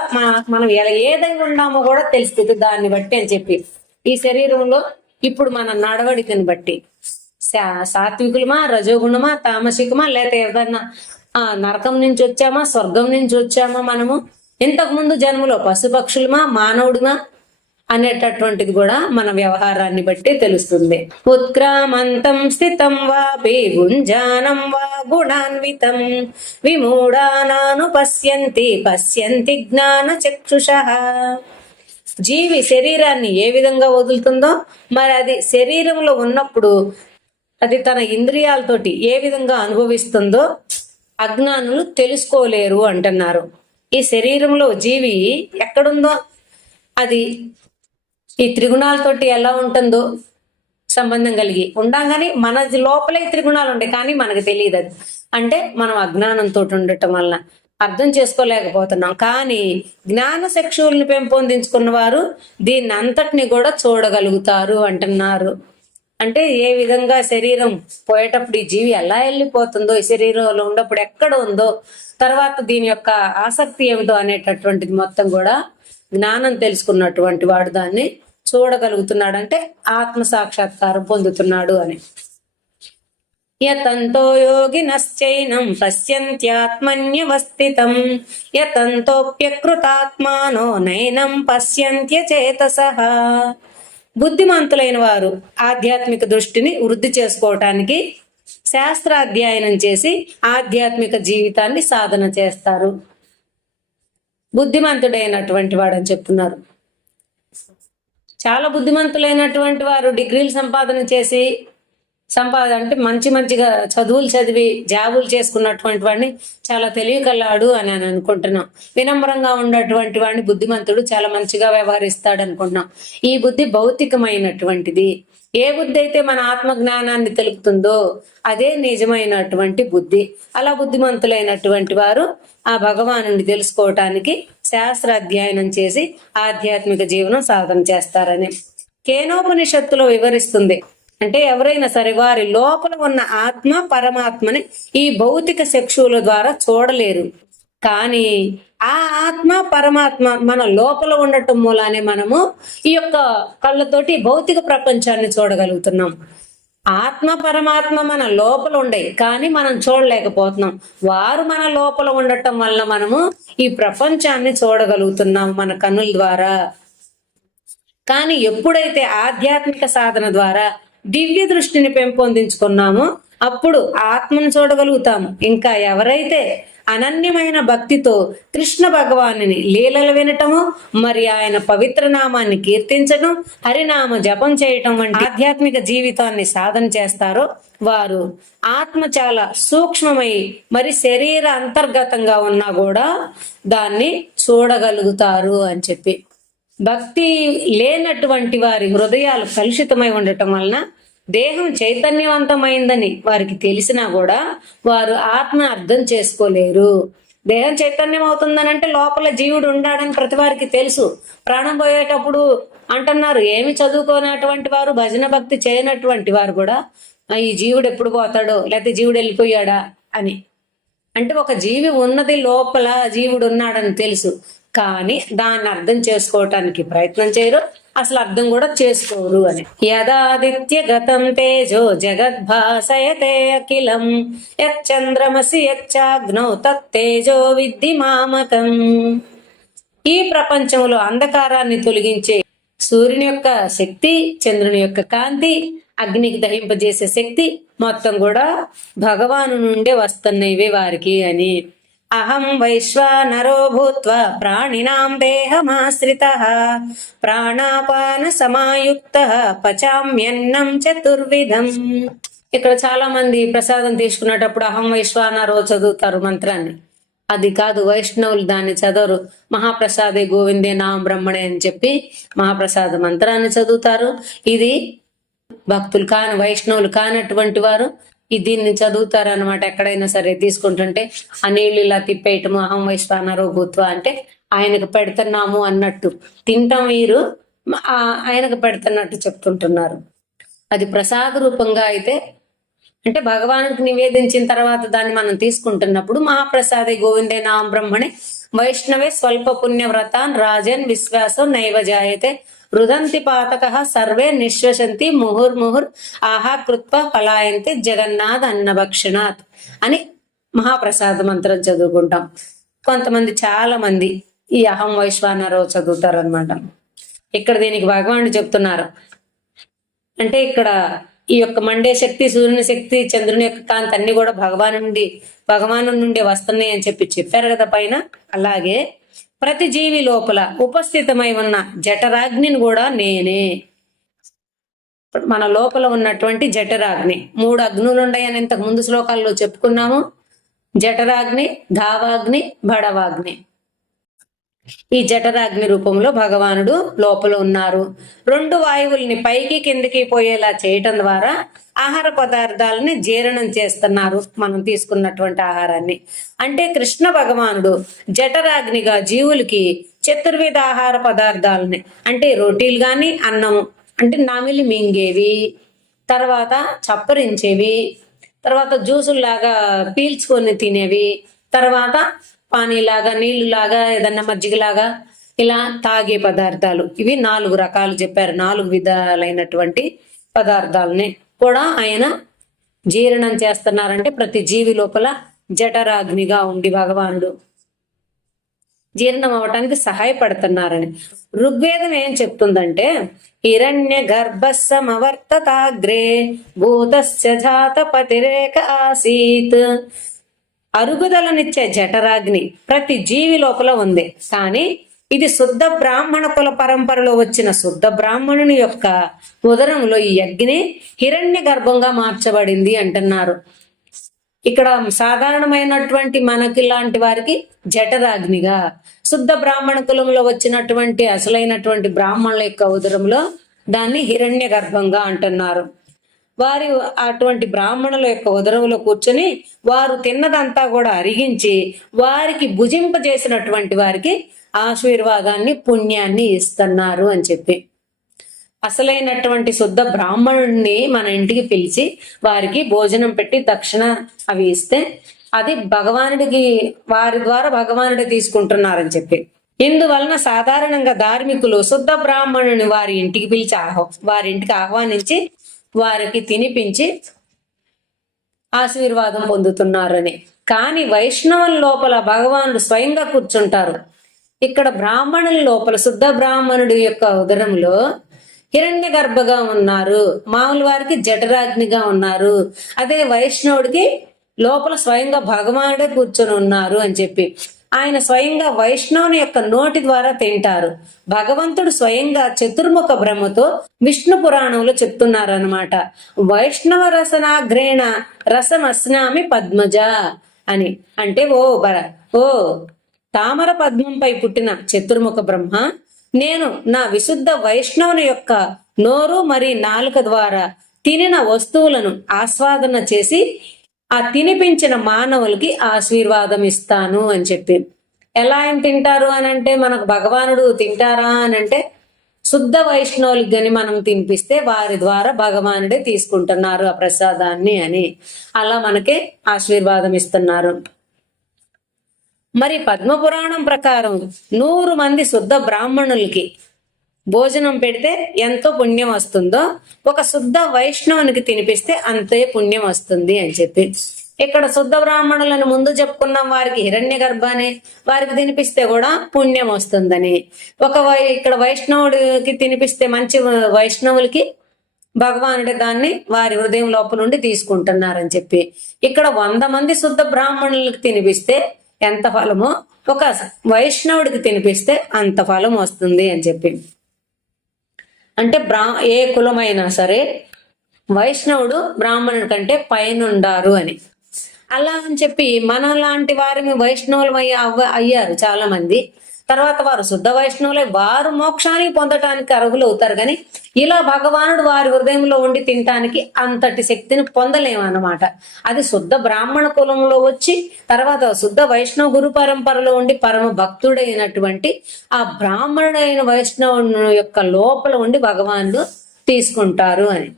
మనం ఏదై ఉండామో కూడా తెలుస్తుంది దాన్ని బట్టి అని చెప్పి. ఈ శరీరంలో ఇప్పుడు మన నడవడికని బట్టి సాత్వికులమా, రజోగుణమా, తామసికమా, లేక ఏదన్నా నరకం నుంచి వచ్చామా, స్వర్గం నుంచి వచ్చామా, మనము ఇంతకు ముందు జన్మలో పశుపక్షులమా, మానవుడుమా అనేటటువంటిది కూడా మన వ్యవహారాన్ని బట్టి తెలుస్తుంది. ఉత్క్రామంతం స్థితం వాపి భుంజానం వా గుణాన్వితం విమూఢానాను పశ్యంతి జ్ఞాన చక్షుషః. జీవి శరీరాన్ని ఏ విధంగా వదులుతుందో మరి అది శరీరంలో ఉన్నప్పుడు అది తన ఇంద్రియాలతోటి ఏ విధంగా అనుభవిస్తుందో అజ్ఞానులు తెలుసుకోలేరు అంటున్నారు. ఈ శరీరంలో జీవి ఎక్కడుందో అది ఈ త్రిగుణాలతోటి ఎలా ఉంటుందో సంబంధం కలిగి ఉండంగానే మన లోపలే త్రిగుణాలు ఉంటాయి, కానీ మనకు తెలియదు. అది అంటే మనం అజ్ఞానంతో ఉండటం వలన అర్థం చేసుకోలేకపోతున్నాం. కానీ జ్ఞాన చక్షువుల్ని పెంపొందించుకున్న వారు దీన్ని అంతటిని కూడా చూడగలుగుతారు అంటున్నారు. అంటే ఏ విధంగా శరీరం పోయేటప్పుడు ఈ జీవి ఎలా వెళ్ళిపోతుందో, ఈ శరీరంలో ఉన్నప్పుడు ఎక్కడ ఉందో, తర్వాత దీని యొక్క ఆసక్తి ఏమిటో అనేటటువంటిది మొత్తం కూడా జ్ఞానం తెలుసుకున్నటువంటి వాడు దాన్ని చూడగలుగుతున్నాడు. అంటే ఆత్మ సాక్షాత్కారం పొందుతున్నాడు అని. యతంతో యోగినశ్చైనం పశ్యంత్యాత్మన్యవస్థితం యతంతోప్యకృతాత్మానో నైనం పశ్యంత్యచేతసః. బుద్ధిమంతులైన వారు ఆధ్యాత్మిక దృష్టిని వృద్ధి చేసుకోవటానికి శాస్త్రాధ్యయనం చేసి ఆధ్యాత్మిక జీవితాన్ని సాధన చేస్తారు. బుద్ధిమంతుడైనటువంటి వాడు అని చెప్తున్నారు. చాలా బుద్ధిమంతులైనటువంటి వారు డిగ్రీలు సంపాదన చేసి అంటే మంచిగా చదువులు చదివి జాబులు చేసుకున్నటువంటి వాడిని చాలా తెలివి కల్లాడు అని అనుకుంటున్నాం. వినమ్రంగా ఉన్నటువంటి వాడిని బుద్ధిమంతుడు, చాలా మంచిగా వ్యవహరిస్తాడు అనుకుంటున్నాం. ఈ బుద్ధి భౌతికమైనటువంటిది. ఏ బుద్ధి అయితే మన ఆత్మ జ్ఞానాన్ని తెలుపుతుందో అదే నిజమైనటువంటి బుద్ధి. అలా బుద్ధిమంతులైనటువంటి వారు ఆ భగవానుని తెలుసుకోవటానికి శాస్త్ర అధ్యయనం చేసి ఆధ్యాత్మిక జీవనం సాధన చేస్తారని కేనోపనిషత్తులో వివరిస్తుంది. అంటే ఎవరైనా సరే వారి లోపల ఉన్న ఆత్మ పరమాత్మని ఈ భౌతిక చక్షువుల ద్వారా చూడలేరు. కానీ ఆ ఆత్మ పరమాత్మ మన లోపల ఉండటం మూలానే మనము ఈ యొక్క కళ్ళతోటి భౌతిక ప్రపంచాన్ని చూడగలుగుతున్నాం. ఆత్మ పరమాత్మ మన లోపల ఉండే కానీ మనం చూడలేకపోతున్నాం. వారు మన లోపల ఉండటం వల్ల మనము ఈ ప్రపంచాన్ని చూడగలుగుతున్నాం మన కన్నుల ద్వారా. కానీ ఎప్పుడైతే ఆధ్యాత్మిక సాధన ద్వారా దివ్య దృష్టిని పెంపొందించుకున్నామో అప్పుడు ఆత్మను చూడగలుగుతాము. ఇంకా ఎవరైతే అనన్యమైన భక్తితో కృష్ణ భగవానుని లీలలు వినటము, మరి ఆయన పవిత్ర నామాన్ని కీర్తించడం, హరినామ జపం చేయటం వంటి ఆధ్యాత్మిక జీవితాన్ని సాధన చేస్తారో వారు ఆత్మ చాలా సూక్ష్మమై మరి శరీర అంతర్గతంగా ఉన్నా కూడా దాన్ని చూడగలుగుతారు అని చెప్పి. భక్తి లేనటువంటి వారి హృదయాలు కలుషితమై ఉండటం వలన దేహం చైతన్యవంతమైందని వారికి తెలిసినా కూడా వారు ఆత్మ అర్థం చేసుకోలేరు. దేహం చైతన్యం అవుతుందని అంటే లోపల జీవుడు ఉండాడని ప్రతి వారికి తెలుసు. ప్రాణం పోయేటప్పుడు అంటున్నారు, ఏమి చదువుకోనటువంటి వారు, భజన భక్తి చేయనటువంటి వారు కూడా ఈ జీవుడు ఎప్పుడు పోతాడో, లేకపోతే జీవుడు వెళ్ళిపోయాడా అని. అంటే ఒక జీవి ఉన్నది లోపల, జీవుడు ఉన్నాడని తెలుసు, కానీ దాన్ని అర్థం చేసుకోవటానికి ప్రయత్నం చేయరు, అసలు అర్థం కూడా చేసుకోరు అని. యదాదిత్య గతం తేజో జగద్భాసయతే అఖిలం యచ్చంద్రమసి యచ్చాగ్నౌ తత్తేజో విద్ధి మామకం. ఈ ప్రపంచంలో అంధకారాన్ని తొలగించే సూర్యుని యొక్క శక్తి, చంద్రుని యొక్క కాంతి, అగ్నికి దహింపజేసే శక్తి మొత్తం కూడా భగవాను నుండే వస్తున్నవి వారికి అని. అహం వైశ్వానరో భూత్వా ప్రాణినాం దేహమాశ్రితః ప్రాణాపాన సమాయుక్తః పచామ్యన్నం చతుర్విధం. ఇక్కడ చాలా మంది ప్రసాదం తీసుకునేటప్పుడు అహం వైశ్వానరో చదువుతారు మంత్రాన్ని. అది కాదు, వైష్ణవులు దాన్ని చదవరు. మహాప్రసాదే గోవిందే నామ బ్రహ్మణే అని చెప్పి మహాప్రసాద మంత్రాన్ని చదువుతారు. ఇది భక్తులు కాని, వైష్ణవులు కానటువంటి వారు దీన్ని చదువుతారు అనమాట. ఎక్కడైనా సరే తీసుకుంటుంటే ఆ నీళ్ళు ఇలా తిప్పేయటము, అహం వైశ్వానరో భూత్వా అంటే ఆయనకు పెడుతున్నాము అన్నట్టు, తింటాం వీరు ఆయనకు పెడుతున్నట్టు చెప్తుంటున్నారు. అది ప్రసాద రూపంగా అయితే, అంటే భగవానుడికి నివేదించిన తర్వాత దాన్ని మనం తీసుకుంటున్నప్పుడు మహాప్రసాదే గోవిందే నామ బ్రహ్మణే వైష్ణవే స్వల్ప పుణ్య వ్రతాన్ రాజన్ విశ్వాసం నైవ జాయతే రుదంతి పాతక సర్వే నిశ్వసంతి ముహుర్ముహుర్ ఆహా కృత్వ ఫలాయంతి జగన్నాథ్ అన్నభక్షణాత్ అని మహాప్రసాద మంత్రం చదువుకుంటాం. కొంతమంది, చాలా మంది ఈ అహం వైశ్వానరో చదువుతారు అనమాట. ఇక్కడ దీనికి భగవానుడు చెప్తున్నారు. అంటే ఇక్కడ ఈ యొక్క మండే శక్తి, సూర్యుని శక్తి, చంద్రుని యొక్క కాంతి అన్ని కూడా భగవాను నుండి వస్తున్నాయి అని చెప్పారు కదా పైన. అలాగే ప్రతి జీవి లోపల ఉపస్థితమై ఉన్న జఠరాగ్నిని కూడా నేనే. మన లోపల ఉన్నటువంటి జఠరాగ్ని, 3 అగ్నులు ఉన్నాయని ఇంతకు ముందు శ్లోకాల్లో చెప్పుకున్నాము. జఠరాగ్ని, ధావాగ్ని, బడవాగ్ని. ఈ జఠరాగ్ని రూపంలో భగవానుడు లోపల ఉన్నారు. 2 వాయువుల్ని పైకి కిందకి పోయేలా చేయటం ద్వారా ఆహార పదార్థాలని జీర్ణం చేస్తున్నారు, మనం తీసుకున్నటువంటి ఆహారాన్ని. అంటే కృష్ణ భగవానుడు జఠరాగ్నిగా జీవులకి చతుర్విధ ఆహార పదార్థాలని, అంటే రోటీలు గాని, అన్నము అంటే నామిలి మింగేవి, తర్వాత చప్పరించేవి, తర్వాత జ్యూసుల్లాగా పీల్చుకొని తినేవి, తర్వాత పానీలాగా, నీళ్లులాగా, ఏదన్నా మజ్జిగలాగా ఇలా తాగే పదార్థాలు, ఇవి 4 రకాలు చెప్పారు. 4 విధాలైనటువంటి పదార్థాలని కూడా ఆయన జీర్ణం చేస్తున్నారంటే ప్రతి జీవి లోపల జఠరాగ్నిగా ఉండి భగవానుడు జీర్ణం అవటానికి సహాయపడుతున్నారని. ఋగ్వేదం ఏం చెప్తుందంటే, హిరణ్య గర్భస్సమవర్తతాగ్రే భూతస్య జాతపతిరేక ఆసీత్. అరుగుదలనిచ్చే జఠరాగ్ని ప్రతి జీవి లోపల ఉంది, కానీ ఇది శుద్ధ బ్రాహ్మణ కుల పరంపరలో వచ్చిన శుద్ధ బ్రాహ్మణుని యొక్క ఉదరంలో ఈ అగ్ని హిరణ్య గర్భంగా మార్చబడింది అంటున్నారు. ఇక్కడ సాధారణమైనటువంటి మనకి లాంటి వారికి జఠరాగ్నిగా, శుద్ధ బ్రాహ్మణ కులంలో వచ్చినటువంటి అసలైనటువంటి బ్రాహ్మణుల యొక్క ఉదరంలో దాన్ని హిరణ్య గర్భంగా అంటున్నారు. వారి అటువంటి బ్రాహ్మణుల యొక్క ఉదరంలో కూర్చొని వారు తిన్నదంతా కూడా అరిగించి వారికి భుజింపజేసినటువంటి వారికి ఆశీర్వాదాన్ని, పుణ్యాన్ని ఇస్తున్నారు అని చెప్పి. అసలైనటువంటి శుద్ధ బ్రాహ్మణుడిని మన ఇంటికి పిలిచి వారికి భోజనం పెట్టి దక్షిణ అవి ఇస్తే అది భగవానుడికి, వారి ద్వారా భగవానుడే తీసుకుంటున్నారని చెప్పి. ఇందువలన సాధారణంగా ధార్మికులు శుద్ధ బ్రాహ్మణుని వారి ఇంటికి పిలిచి వారి ఇంటికి ఆహ్వానించి వారికి తినిపించి ఆశీర్వాదం పొందుతున్నారని. కానీ వైష్ణవం లోపల భగవానుడు స్వయంగా కూర్చుంటారు. ఇక్కడ బ్రాహ్మణుల లోపల శుద్ధ బ్రాహ్మణుడి యొక్క ఉదరంలో హిరణ్య గర్భగా ఉన్నారు, మామూలు వారికి జఠరాగ్నిగా ఉన్నారు. అదే వైష్ణవుడికి లోపల స్వయంగా భగవానుడే కూర్చొని ఉన్నారు అని చెప్పి ఆయన స్వయంగా వైష్ణవుని యొక్క నోటి ద్వారా తింటారు. భగవంతుడు స్వయంగా చతుర్ముఖ బ్రహ్మతో విష్ణు పురాణంలో చెప్తున్నారనమాట. వైష్ణవ రసనాగ్రేణ రసమస్నామి పద్మజ అని. అంటే ఓ తామర పద్మంపై పుట్టిన చతుర్ముఖ బ్రహ్మ, నేను నా విశుద్ధ వైష్ణవుని యొక్క నోరు మరి నాలుక ద్వారా తినిన వస్తువులను ఆస్వాదన చేసి ఆ తినిపించిన మానవులకి ఆశీర్వాదం ఇస్తాను అని చెప్పి. ఎలా ఆయన తింటారు అని అంటే, మనకు భగవానుడు తింటారా అని అంటే, శుద్ధ వైష్ణవులకి గని మనం తినిపిస్తే వారి ద్వారా భగవానుడే తీసుకుంటున్నారు ఆ ప్రసాదాన్ని అని, అలా మనకే ఆశీర్వాదం ఇస్తున్నారు. మరి పద్మపురాణం ప్రకారం 100 మంది శుద్ధ బ్రాహ్మణులకి భోజనం పెడితే ఎంతో పుణ్యం వస్తుందో, ఒక శుద్ధ వైష్ణవునికి తినిపిస్తే అంతే పుణ్యం వస్తుంది అని చెప్పి. ఇక్కడ శుద్ధ బ్రాహ్మణులను ముందు చెప్పుకున్నాం, వారికి హిరణ్య గర్భాన్ని వారికి తినిపిస్తే కూడా పుణ్యం వస్తుందని. ఇక్కడ వైష్ణవుడికి తినిపిస్తే మంచి వైష్ణవులకి భగవానుడి దాన్ని వారి హృదయం లోపల నుండి తీసుకుంటున్నారని చెప్పి. ఇక్కడ 100 మంది శుద్ధ బ్రాహ్మణులకి తినిపిస్తే ఎంత ఫలమో, ఒక వైష్ణవుడికి తినిపిస్తే అంత ఫలం వస్తుంది అని చెప్పి. అంటే ఏ కులమైనా సరే వైష్ణవుడు బ్రాహ్మణుడి కంటే పైనుండారు అని. అలా అని చెప్పి మన లాంటి వారిని వైష్ణవులు అయ్యారు చాలా మంది. తర్వాత వారు శుద్ధ వైష్ణవులై వారు మోక్షానికి పొందటానికి అర్హులు అవుతారు. కానీ ఇలా భగవానుడు వారి హృదయంలో ఉండి తినటానికి అంతటి శక్తిని పొందలేమన్నమాట. అది శుద్ధ బ్రాహ్మణ కులంలో వచ్చి తర్వాత శుద్ధ వైష్ణవ గురు పరంపరలో ఉండి పరమ భక్తుడైనటువంటి ఆ బ్రాహ్మణుడైన వైష్ణవుని యొక్క లోపల ఉండి భగవానుడు తీసుకుంటారు అని.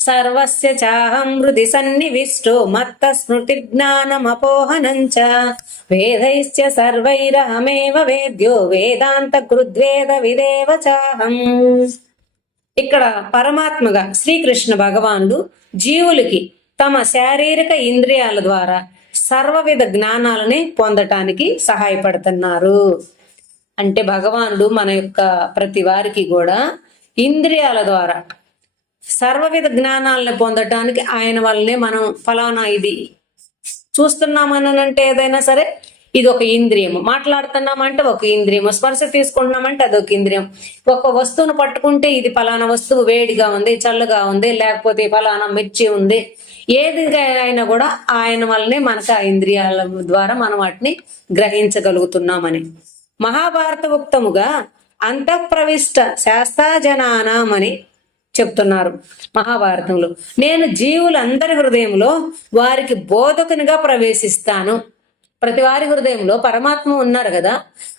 సర్వస్య చాహం హృది సన్నివిష్టో మత్త స్మృతి జ్ఞానమపోహనంచ వేదైశ్చ సర్వైరహమేవ వేద్యో వేదాంత కృద్వేద విదేవ చాహం. ఇక్కడ పరమాత్మగా శ్రీకృష్ణ భగవానుడు జీవులకి తమ శారీరక ఇంద్రియాల ద్వారా సర్వవిధ జ్ఞానాలని పొందటానికి సహాయపడుతున్నారు. అంటే భగవానుడు మన యొక్క ప్రతి వారికి కూడా ఇంద్రియాల ద్వారా సర్వవిధ జ్ఞానాలను పొందటానికి ఆయన వల్లనే మనం ఫలానా ఇది చూస్తున్నామనంటే ఏదైనా సరే ఇది ఒక ఇంద్రియము, మాట్లాడుతున్నామంటే ఒక ఇంద్రియము, స్పర్శ తీసుకుంటున్నామంటే అదొక ఇంద్రియం. ఒక వస్తువును పట్టుకుంటే ఇది ఫలానా వస్తువు వేడిగా ఉంది, చల్లగా ఉంది, లేకపోతే ఫలానా మిర్చి ఉంది, ఏది అయినా కూడా ఆయన వల్లనే మనకు ఆ ఇంద్రియాల ద్వారా మనం వాటిని గ్రహించగలుగుతున్నామని. మహాభారత ఉక్తముగా అంతఃప్రవిష్ట శాస్త్రజనానం అని చెప్తున్నారు మహాభారతంలో. నేను జీవులందరి హృదయంలో వారికి బోధకునిగా ప్రవేశిస్తాను. ప్రతి వారి హృదయంలో పరమాత్మ ఉన్నారు కదా,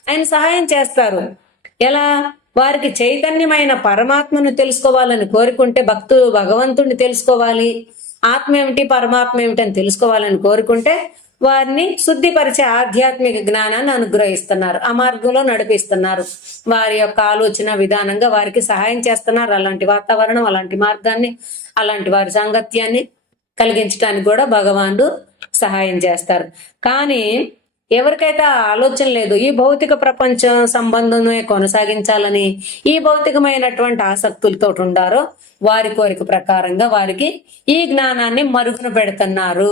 ఆయన సహాయం చేస్తారు. ఎలా? వారికి చైతన్యమైన పరమాత్మను తెలుసుకోవాలని కోరుకుంటే భక్తులు భగవంతుడిని తెలుసుకోవాలి, ఆత్మ ఏమిటి పరమాత్మ ఏమిటి అని తెలుసుకోవాలని కోరుకుంటే వారిని శుద్ధిపరిచే ఆధ్యాత్మిక జ్ఞానాన్ని అనుగ్రహిస్తున్నారు, ఆ మార్గంలో నడిపిస్తున్నారు. వారి యొక్క ఆలోచన విధానంగా వారికి సహాయం చేస్తున్నారు. అలాంటి వాతావరణం, అలాంటి మార్గాన్ని, అలాంటి వారి సాంగత్యాన్ని కలిగించడానికి కూడా భగవానుడు సహాయం చేస్తారు. కానీ ఎవరికైతే ఆ ఆలోచన లేదు, ఈ భౌతిక ప్రపంచం సంబంధమే కొనసాగించాలని ఈ భౌతికమైనటువంటి ఆసక్తులతో ఉండారో వారి కోరిక ప్రకారంగా వారికి ఈ జ్ఞానాన్ని మరుగున పెడుతున్నారు.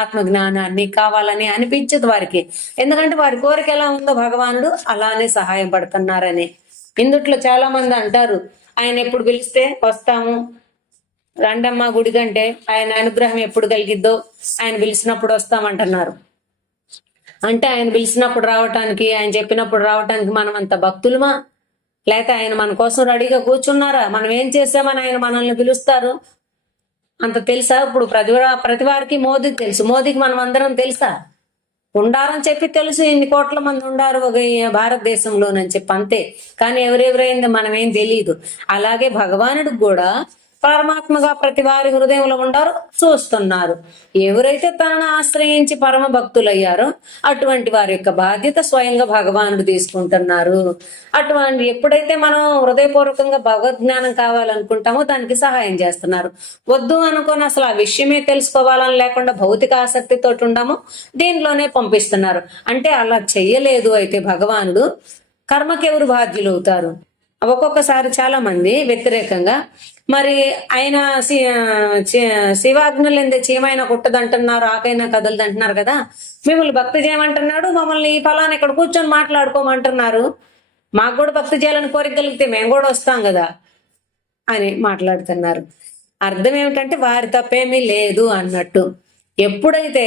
ఆత్మ జ్ఞానాన్ని కావాలని అనిపించదు వారికి, ఎందుకంటే వారి కోరిక ఎలా ఉందో భగవానుడు అలానే సహాయం పడుతున్నారని. ఇందుట్లో చాలా మంది అంటారు, ఆయన ఎప్పుడు పిలిస్తే వస్తాము, రండమ్మ గుడి కంటే, ఆయన అనుగ్రహం ఎప్పుడు కలిగిద్దో ఆయన పిలిచినప్పుడు వస్తామంటున్నారు. అంటే ఆయన పిలిచినప్పుడు రావటానికి, ఆయన చెప్పినప్పుడు రావటానికి మనం అంత భక్తులమా? లేకపోతే ఆయన మన కోసం రెడీగా కూర్చున్నారా? మనం ఏం చేసామని ఆయన మనల్ని పిలుస్తారు? అంత తెలుసా? ఇప్పుడు ప్రతి వారికి మోదీకి తెలుసు, మోదీకి మనం అందరం తెలుసా? ఉండారని చెప్పి తెలుసు, ఇన్ని కోట్ల మంది ఉండారు భారతదేశంలోనని చెప్పి అంతే. కానీ ఎవరెవరైంది మనం ఏం తెలియదు. అలాగే భగవానుడికి కూడా పరమాత్మగా ప్రతి వారి హృదయంలో ఉండారు, చూస్తున్నారు. ఎవరైతే తనను ఆశ్రయించి పరమ భక్తులయ్యారో అటువంటి వారి యొక్క బాధ్యత స్వయంగా భగవానుడు తీసుకుంటున్నారు. అటువంటి ఎప్పుడైతే మనం హృదయపూర్వకంగా భగవద్జ్ఞానం కావాలనుకుంటామో దానికి సహాయం చేస్తున్నారు. వద్దు అనుకొని అసలు ఆ విషయమే తెలుసుకోవాలని లేకుండా భౌతిక ఆసక్తితో ఉండము, దీనిలోనే పంపిస్తున్నారు. అంటే అలా చెయ్యలేదు అయితే భగవానుడు కర్మకెవరు బాధ్యులు అవుతారు? ఒక్కొక్కసారి చాలా మంది వ్యతిరేకంగా మరి ఆయన శివాజ్ఞలందే చీమైనా కుట్టదంటున్నారు, ఆకైనా కదలదంటున్నారు కదా, మిమ్మల్ని భక్తి చేయమంటున్నాడు, మమ్మల్ని ఫలానా ఇక్కడ కూర్చొని మాట్లాడుకోమంటున్నారు, మాకు కూడా భక్తి చేయాలని కోరిక కలిగితే మేము కూడా వస్తాం కదా అని మాట్లాడుతున్నారు. అర్థం ఏమిటంటే వారి తప్పేమీ లేదు అన్నట్టు. ఎప్పుడైతే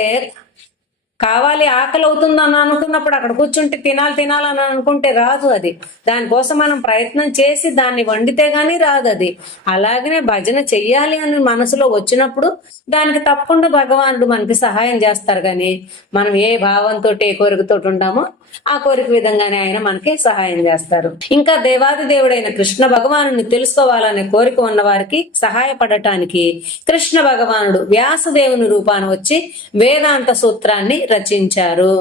కావాలి ఆకలి అవుతుందని అనుకున్నప్పుడు అక్కడ కూర్చుంటే తినాలని అనుకుంటే రాదు అది. దానికోసం మనం ప్రయత్నం చేసి దాన్ని వండితే గానీ రాదు అది. అలాగనే భజన చెయ్యాలి అని మనసులో వచ్చినప్పుడు దానికి తప్పకుండా భగవానుడు మనకి సహాయం చేస్తారు. కానీ మనం ఏ భావంతో ఏ కోరికతో ఉంటామో ఆ కోరిక విధంగానే ఆయన మనకి సహాయం చేస్తారు. ఇంకా దేవాది దేవుడైన కృష్ణ భగవానుని తెలుసుకోవాలనే కోరిక ఉన్న వారికి సహాయపడటానికి కృష్ణ భగవానుడు వ్యాసదేవుని రూపాన వచ్చి వేదాంత సూత్రాన్ని రచించారు.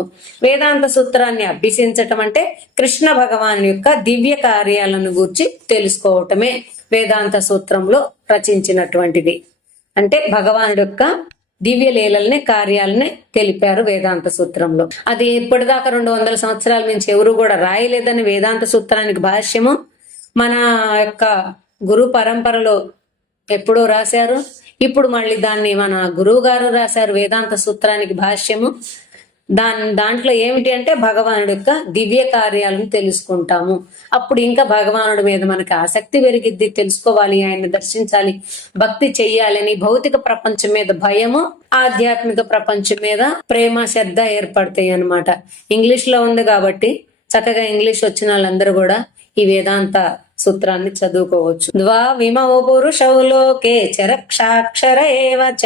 వేదాంత సూత్రాన్ని అభ్యసించటం అంటే కృష్ణ భగవాను యొక్క దివ్య కార్యాలను గూర్చి తెలుసుకోవటమే వేదాంత సూత్రంలో రచించినటువంటిది. అంటే భగవానుడి యొక్క దివ్య లీలల్ని కార్యాలని తెలిపారు వేదాంత సూత్రంలో. అది ఇప్పటిదాకా 200 సంవత్సరాల నుంచి ఎవరు కూడా రాయలేదని వేదాంత సూత్రానికి భాష్యము మన యొక్క గురు పరంపరలో ఎప్పుడో రాశారు. ఇప్పుడు మళ్ళీ దాన్ని మన గురువు గారు రాశారు వేదాంత సూత్రానికి భాష్యము. దాంట్లో ఏమిటి అంటే భగవానుడి యొక్క దివ్య కార్యాలను తెలుసుకుంటాము. అప్పుడు ఇంకా భగవానుడి మీద మనకి ఆసక్తి పెరిగిద్ది, తెలుసుకోవాలి, ఆయన్ని దర్శించాలి, భక్తి చెయ్యాలని. భౌతిక ప్రపంచం మీద భయము, ఆధ్యాత్మిక ప్రపంచం మీద ప్రేమ, శ్రద్ధ ఏర్పడతాయి అన్నమాట. ఇంగ్లీష్ లో ఉంది కాబట్టి చక్కగా ఇంగ్లీష్ వచ్చిన వాళ్ళందరూ కూడా ఈ వేదాంత సూత్రాన్ని చదువుకోవచ్చు. విమౌ పురుషౌ లోకే చరక్షాక్షర ఏవచ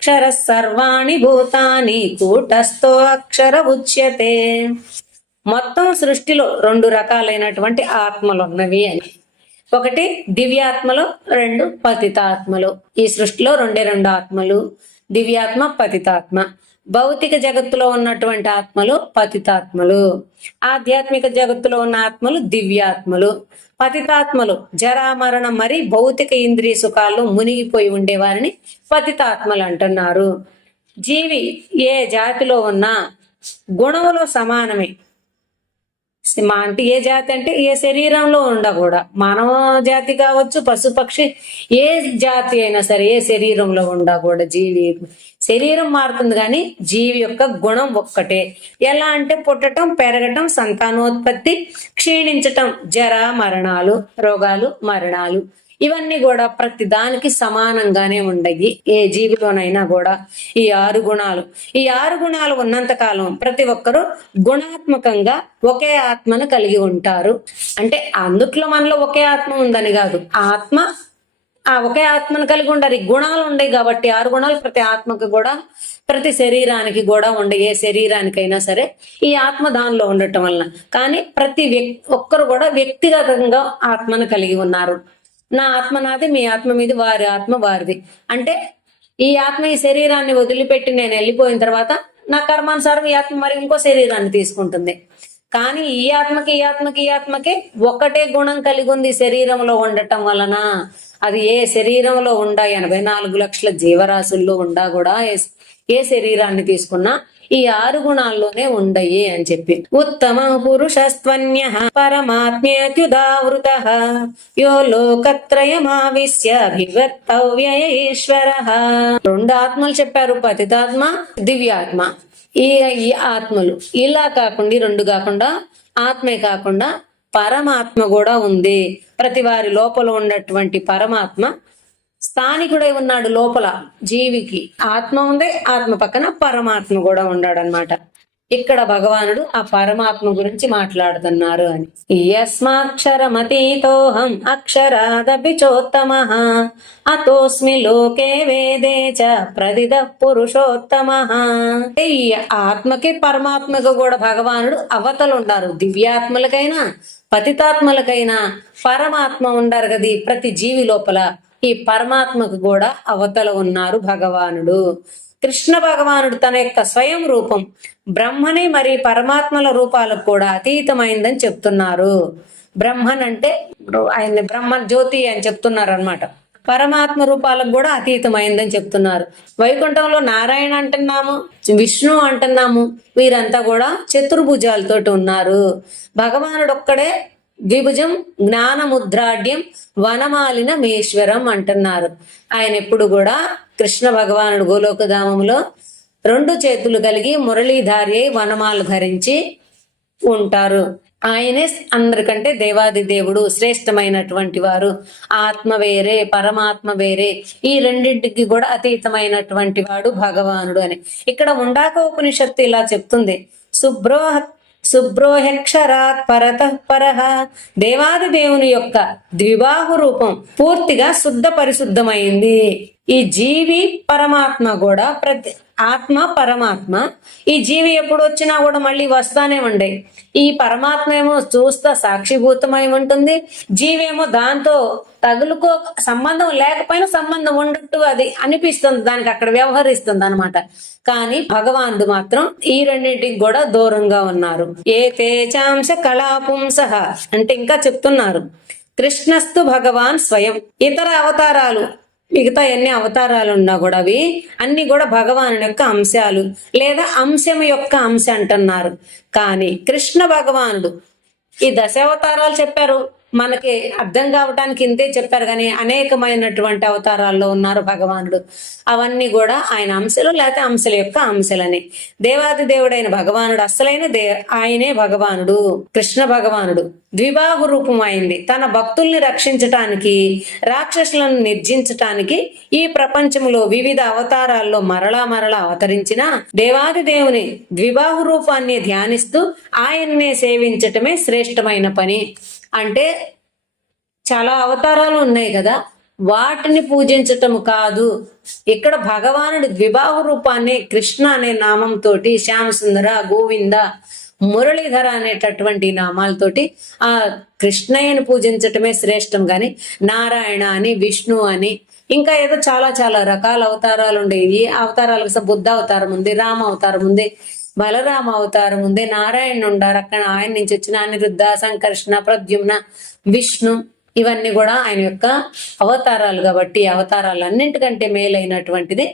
అక్షర సర్వాణి భూతాని కూటస్థో అక్షర ఉచ్యతే. మొత్తం సృష్టిలో 2 రకాలైనటువంటి ఆత్మలు ఉన్నవి అని. ఒకటి దివ్యాత్మలు, 2 పతితాత్మలు. ఈ సృష్టిలో 2 ఆత్మలు, దివ్యాత్మ, పతితాత్మ. భౌతిక జగత్తులో ఉన్నటువంటి ఆత్మలు పతితాత్మలు, ఆధ్యాత్మిక జగత్తులో ఉన్న ఆత్మలు దివ్యాత్మలు. పతితాత్మలు జరామరణం మరి భౌతిక ఇంద్రియ సుఖాల్లో మునిగిపోయి ఉండేవారిని పతితాత్మలు అంటున్నారు. జీవి ఏ జాతిలో ఉన్నా గుణంలో సమానమే. అంటే ఏ జాతి అంటే ఏ శరీరంలో ఉండకూడా, మానవ జాతి కావచ్చు, పశుపక్షి, ఏ జాతి అయినా సరే ఏ శరీరంలో ఉండకూడా. జీవి శరీరం మారుతుంది కానీ జీవి యొక్క గుణం ఒక్కటే. ఎలా అంటే పుట్టటం, పెరగటం, సంతానోత్పత్తి, క్షీణించటం, జర మరణాలు, రోగాలు, మరణాలు, ఇవన్నీ కూడా ప్రతి దానికి సమానంగానే ఉండయి ఏ జీవిలోనైనా కూడా. ఈ 6 గుణాలు, ఈ 6 గుణాలు ఉన్నంత కాలం ప్రతి ఒక్కరూ గుణాత్మకంగా ఒకే ఆత్మను కలిగి ఉంటారు. అంటే అందుట్లో మనలో ఒకే ఆత్మ ఉందని కాదు, ఆత్మ ఒకే ఆత్మను కలిగి ఉండాలి. గుణాలు ఉండయి కాబట్టి 6 గుణాలు ప్రతి ఆత్మకు కూడా, ప్రతి శరీరానికి కూడా ఉండే. ఏ శరీరానికైనా సరే ఈ ఆత్మ దానిలో ఉండటం వలన. కానీ ప్రతి ఒక్కరు కూడా వ్యక్తిగతంగా ఆత్మను కలిగి ఉన్నారు. నా ఆత్మ నాది, మీ ఆత్మ మీది, వారి ఆత్మ వారిది. అంటే ఈ ఆత్మ ఈ శరీరాన్ని వదిలిపెట్టి నేను వెళ్ళిపోయిన తర్వాత నా కర్మానుసారం ఈ ఆత్మ మరి ఇంకో శరీరాన్ని తీసుకుంటుంది. కానీ ఈ ఆత్మకి ఒకటే గుణం కలిగి ఉంది శరీరంలో ఉండటం వలన. అది ఏ శరీరంలో ఉండా 84 లక్షల జీవరాశుల్లో ఉండా కూడా ఏ శరీరాన్ని తీసుకున్నా ఈ 6 గుణాల్లోనే ఉండయి అని చెప్పి. ఉత్తమ పురుషస్త్వన్య పరమాత్మ్యత్యుదావృత యో లోకత్రయమావిశ్య అభివ్యక్తవ్య ఈశ్వర. 2 ఆత్మలు చెప్పారు, పతితాత్మ, దివ్యాత్మ. ఈ ఆత్మలు ఇలా కాకుండా 2 కాకుండా, ఆత్మే కాకుండా పరమాత్మ కూడా ఉంది. ప్రతి వారి లోపల ఉన్నటువంటి పరమాత్మ స్థానికుడై ఉన్నాడు. లోపల జీవికి ఆత్మ ఉంది, ఆత్మ పక్కన పరమాత్మ కూడా ఉన్నాడు అన్నమాట. ఇక్కడ భగవానుడు ఆ పరమాత్మ గురించి మాట్లాడుతున్నారు అని. యస్మాక్షరమతీతోహం అక్షరాదపి చోత్తమః అతోస్మి లోకే వేదే చ ప్రదిద పురుషోత్తమః. ఈ ఆత్మకి పరమాత్మకు కూడా భగవానుడు అవతలు ఉండారు. దివ్యాత్మలకైనా పతితాత్మలకైనా పరమాత్మ ఉండారు కదా ప్రతి జీవి లోపల. ఈ పరమాత్మకు కూడా అవతల ఉన్నారు భగవానుడు. కృష్ణ భగవానుడు తన యొక్క స్వయం రూపం బ్రహ్మని మరి పరమాత్మల రూపాలకు కూడా అతీతమైందని చెప్తున్నారు. బ్రహ్మన్ అంటే ఆయన బ్రహ్మ జ్యోతి అని చెప్తున్నారు అన్నమాట. పరమాత్మ రూపాలకు కూడా అతీతమైందని చెప్తున్నారు. వైకుంఠంలో నారాయణ అంటున్నాము, విష్ణు అంటున్నాము, వీరంతా కూడా చతుర్భుజాలతోటి ఉన్నారు. భగవానుడు ఒక్కడే ద్విభుజం జ్ఞానముద్రాడ్యం వనమాలినమేశ్వరం అంటున్నారు. ఆయన ఎప్పుడు కూడా కృష్ణ భగవానుడు గోలోకధామంలో 2 చేతులు కలిగి మురళీధారి అయి వనమాలు ధరించి ఉంటారు. ఆయనే అందరికంటే దేవాది దేవుడు, శ్రేష్టమైనటువంటి వారు. ఆత్మ వేరే, పరమాత్మ వేరే, ఈ రెండింటికి కూడా అతీతమైనటువంటి వాడు భగవానుడు అని ఇక్కడ ముండాక ఉపనిషత్తు ఇలా చెప్తుంది. శుభ్రోహక్షరాత్ పరతః పరః. దేవాది దేవుని యొక్క ద్విబాహు రూపం పూర్తిగా శుద్ధ పరిశుద్ధమైంది. ఈ జీవి పరమాత్మ కూడా ఆత్మ పరమాత్మ, ఈ జీవి ఎప్పుడు వచ్చినా కూడా మళ్ళీ వస్తానే ఉండే. ఈ పరమాత్మ ఏమో చూస్తా సాక్షిభూతమై ఉంటుంది, జీవేమో దాంతో తగులుకో సంబంధం లేకపోయినా సంబంధం ఉండట్టు అది అనిపిస్తుంది, దానికి అక్కడ వ్యవహరిస్తుంది అనమాట. కానీ భగవానుడు మాత్రం ఈ రెండింటికి కూడా దూరంగా ఉన్నారు. ఏ తేజాంశ కళాపుంసః అంటే ఇంకా చెప్తున్నారు, కృష్ణస్తు భగవాన్ స్వయం. ఇతర అవతారాలు మిగతా ఎన్ని అవతారాలు ఉన్నా కూడా అవి అన్ని కూడా భగవాను యొక్క అంశాలు లేదా అంశం యొక్క అంశ అంటున్నారు. కానీ కృష్ణ భగవానుడు ఈ దశావతారాలు చెప్పారు, మనకి అర్థం కావటానికి ఇంతే చెప్పారు, కానీ అనేకమైనటువంటి అవతారాల్లో ఉన్నారు భగవానుడు. అవన్నీ కూడా ఆయన అంశలు లేకపోతే అంశల యొక్క అంశలని. దేవాది దేవుడైన భగవానుడు అసలైన ఆయనే భగవానుడు, కృష్ణ భగవానుడు. ద్విబాహు రూపం అయింది. తన భక్తుల్ని రక్షించటానికి, రాక్షసులను నిర్జించటానికి ఈ ప్రపంచంలో వివిధ అవతారాల్లో మరలా అవతరించిన దేవాది దేవుని ద్విబాహు రూపాన్ని ధ్యానిస్తూ ఆయన్నే సేవించటమే శ్రేష్టమైన పని. అంటే చాలా అవతారాలు ఉన్నాయి కదా, వాటిని పూజించటం కాదు. ఇక్కడ భగవానుడి ద్విబాహు రూపాన్ని కృష్ణ అనే నామంతో, శ్యామసుందర, గోవింద, మురళీధర అనేటటువంటి నామాలతోటి ఆ కృష్ణయ్యని పూజించటమే శ్రేష్టం. గాని నారాయణ అని, విష్ణు అని, ఇంకా ఏదో చాలా రకాల అవతారాలు ఉండేవి. ఈ అవతారాలకు బుద్ధ అవతారం ఉంది, రామ అవతారం ఉంది, బలరామ అవతారం ఉంది, నారాయణ ఉండారు, అక్కడ ఆయన నుంచి వచ్చిన అనిరుద్ధ, సంకర్షణ, ప్రద్యుమ్న, విష్ణు, ఇవన్నీ కూడా ఆయన యొక్క అవతారాలు. కాబట్టి అవతారాలన్నింటికంటే మేలైనటువంటిది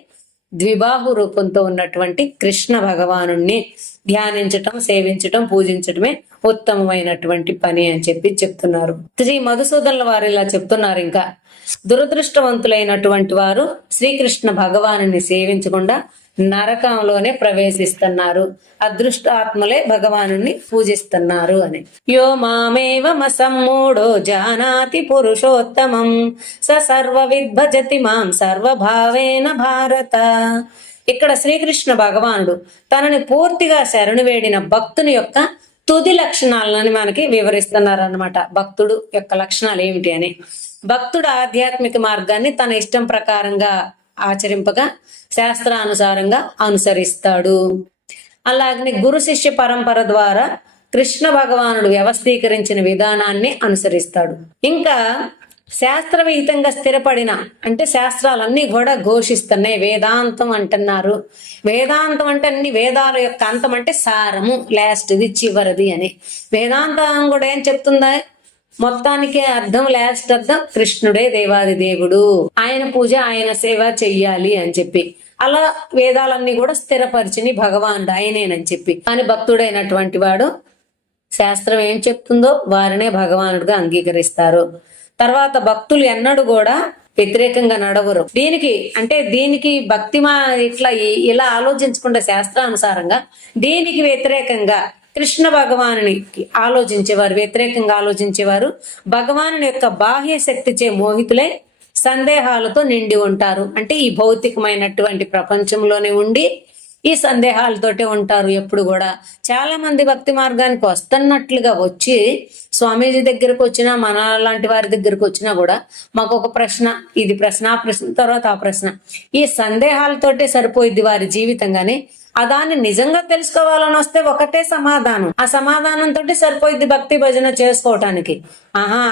ద్విబాహు రూపంతో ఉన్నటువంటి కృష్ణ భగవానుణ్ణి ధ్యానించటం, సేవించటం, పూజించటమే ఉత్తమమైనటువంటి పని అని చెప్తున్నారు. శ్రీ మధుసూదనుల వారు ఇలా చెప్తున్నారు. ఇంకా దురదృష్టవంతులైనటువంటి వారు శ్రీకృష్ణ భగవానుని సేవించకుండా నరకంలోనే ప్రవేశిస్తున్నారు, అదృష్ట ఆత్మలే భగవానుని పూజిస్తున్నారు అని. యో మామేవమసమ్మూఢో జానాతి పురుషోత్తమం స సర్వవిద్ భజతి మాం సర్వభావేన భారత. ఇక్కడ శ్రీకృష్ణ భగవానుడు తనని పూర్తిగా శరణు వేడిన భక్తుని యొక్క తుది లక్షణాలని మనకి వివరిస్తున్నారన్నమాట. భక్తుడు యొక్క లక్షణాలు ఏమిటి అని. భక్తుడు ఆధ్యాత్మిక మార్గాన్ని తన ఇష్టం ప్రకారంగా ఆచరింపగా శాస్త్రానుసారంగా అనుసరిస్తాడు. అలాగనే గురు శిష్య పరంపర ద్వారా కృష్ణ భగవానుడు వ్యవస్థీకరించిన విధానాన్ని అనుసరిస్తాడు. ఇంకా శాస్త్రవిహితంగా స్థిరపడిన, అంటే శాస్త్రాలన్నీ కూడా ఘోషిస్తున్నాయి, వేదాంతం అంటున్నారు. వేదాంతం అంటే అన్ని వేదాల యొక్క అంతం అంటే సారము, లాస్ట్ది, చివరిది అని. వేదాంతం కూడా ఏం చెప్తుందా, మొత్తానికి అర్థం, లాస్ట్ అర్థం కృష్ణుడే దేవాది దేవుడు, ఆయన పూజ ఆయన సేవ చెయ్యాలి అని చెప్పి అలా వేదాలన్నీ కూడా స్థిరపరిచిని భగవానుడు ఆయనేనని చెప్పి. కానీ భక్తుడైనటువంటి వాడు శాస్త్రం ఏం చెప్తుందో వారినే భగవానుడిగా అంగీకరిస్తారు. తర్వాత భక్తులు ఎన్నడూ కూడా వ్యతిరేకంగా నడవరు. దీనికి భక్తి ఇలా ఆలోచించకుండా శాస్త్రానుసారంగా దీనికి వ్యతిరేకంగా కృష్ణ భగవానునికి ఆలోచించేవారు, వ్యతిరేకంగా ఆలోచించేవారు భగవానుని యొక్క బాహ్య శక్తిచే మోహితులై సందేహాలతో నిండి ఉంటారు. అంటే ఈ భౌతికమైనటువంటి ప్రపంచంలోనే ఉండి ఈ సందేహాలతోటే ఉంటారు ఎప్పుడు కూడా. చాలా మంది భక్తి మార్గానికి వస్తున్నట్లుగా వచ్చి స్వామీజీ దగ్గరకు వచ్చినా, మన లాంటి వారి దగ్గరకు వచ్చినా కూడా మాకు ఒక ప్రశ్న, ఇది ప్రశ్న, ఆ ప్రశ్న తర్వాత ఆ ప్రశ్న, ఈ సందేహాలతోటే సరిపోయిద్ది వారి జీవితం. గాని ఆ దాన్ని నిజంగా తెలుసుకోవాలని వస్తే ఒకటే సమాధానం, ఆ సమాధానంతో సరిపోయిద్ది భక్తి భజన చేసుకోవటానికి.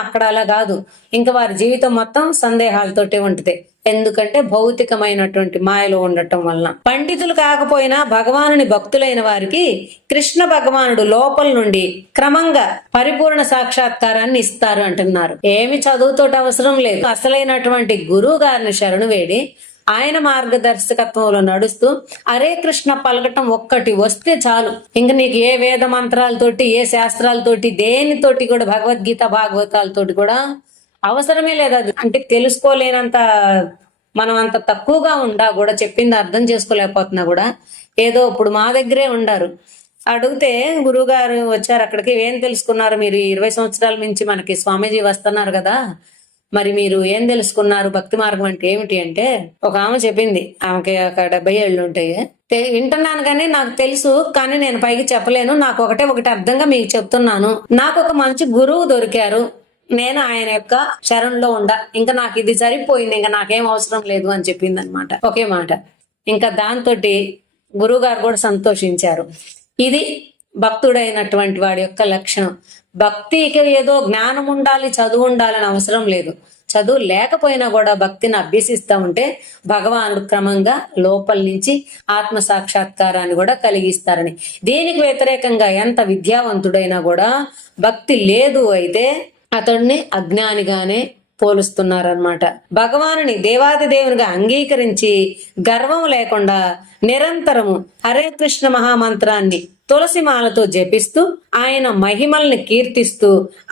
అక్కడ అలా కాదు, ఇంకా వారి జీవితం మొత్తం సందేహాలతోటే ఉంటుంది. ఎందుకంటే భౌతికమైనటువంటి మాయలో ఉండటం వలన. పండితులు కాకపోయినా భగవానుని భక్తులైన వారికి కృష్ణ భగవానుడు లోపల నుండి క్రమంగా పరిపూర్ణ సాక్షాత్కారాన్ని ఇస్తారు అంటున్నారు. ఏమి చదువుతోటి అవసరం లేదు, అసలైనటువంటి గురువు గారిని శరణు వేడి ఆయన మార్గదర్శకత్వంలో నడుస్తూ హరే కృష్ణ పలకటం ఒక్కటి వస్తే చాలు, ఇంకా నీకు ఏ వేద మంత్రాలతోటి ఏ శాస్త్రాలతోటి దేనితోటి కూడా భగవద్గీత భాగవతాలతోటి కూడా అవసరమే లేదు. అది అంటే తెలుసుకోలేనంత మనం అంత తక్కువగా ఉండా కూడా చెప్పింది అర్థం చేసుకోలేకపోతున్నా కూడా ఏదో ఇప్పుడు మా దగ్గరే ఉండారు. అడిగితే గురువు గారు వచ్చారు అక్కడికి, ఏం తెలుసుకున్నారు మీరు 20 సంవత్సరాల నుంచి మనకి స్వామీజీ వస్తున్నారు కదా, మరి మీరు ఏం తెలుసుకున్నారు, భక్తి మార్గం అంటే ఏమిటి అంటే ఒక ఆమె చెప్పింది. ఆమెకి ఒక 70 ఏళ్ళు ఉంటాయి. వింటున్నాను కానీ నాకు తెలుసు, కానీ నేను పైకి చెప్పలేను. నాకు ఒకటి అర్థంగా మీకు చెప్తున్నాను. నాకు ఒక మంచి గురువు దొరికారు, నేను ఆయన యొక్క శరణ్లో ఉండా, ఇంకా నాకు ఇది సరిపోయింది, ఇంకా నాకేం అవసరం లేదు అని చెప్పింది అనమాట. ఒకే మాట. ఇంకా దాంతో గురువు గారు కూడా సంతోషించారు. ఇది భక్తుడైనటువంటి వాడి యొక్క లక్షణం. భక్తికి ఏదో జ్ఞానం ఉండాలి, చదువు ఉండాలని అవసరం లేదు. చదువు లేకపోయినా కూడా భక్తిని అభ్యసిస్తూ ఉంటే భగవానుడు క్రమంగా లోపల నుంచి ఆత్మ సాక్షాత్కారాన్ని కూడా కలిగిస్తారని. దీనికి వ్యతిరేకంగా ఎంత విద్యావంతుడైనా కూడా భక్తి లేదు అయితే అతడిని అజ్ఞానిగానే పోలుస్తున్నారనమాట. భగవానుని దేవాది దేవునిగా అంగీకరించి గర్వం లేకుండా నిరంతరము హరే కృష్ణ మహామంత్రాన్ని తులసిమాలతో జపిస్తూ ఆయన మహిమల్ని కీర్తిస్తూ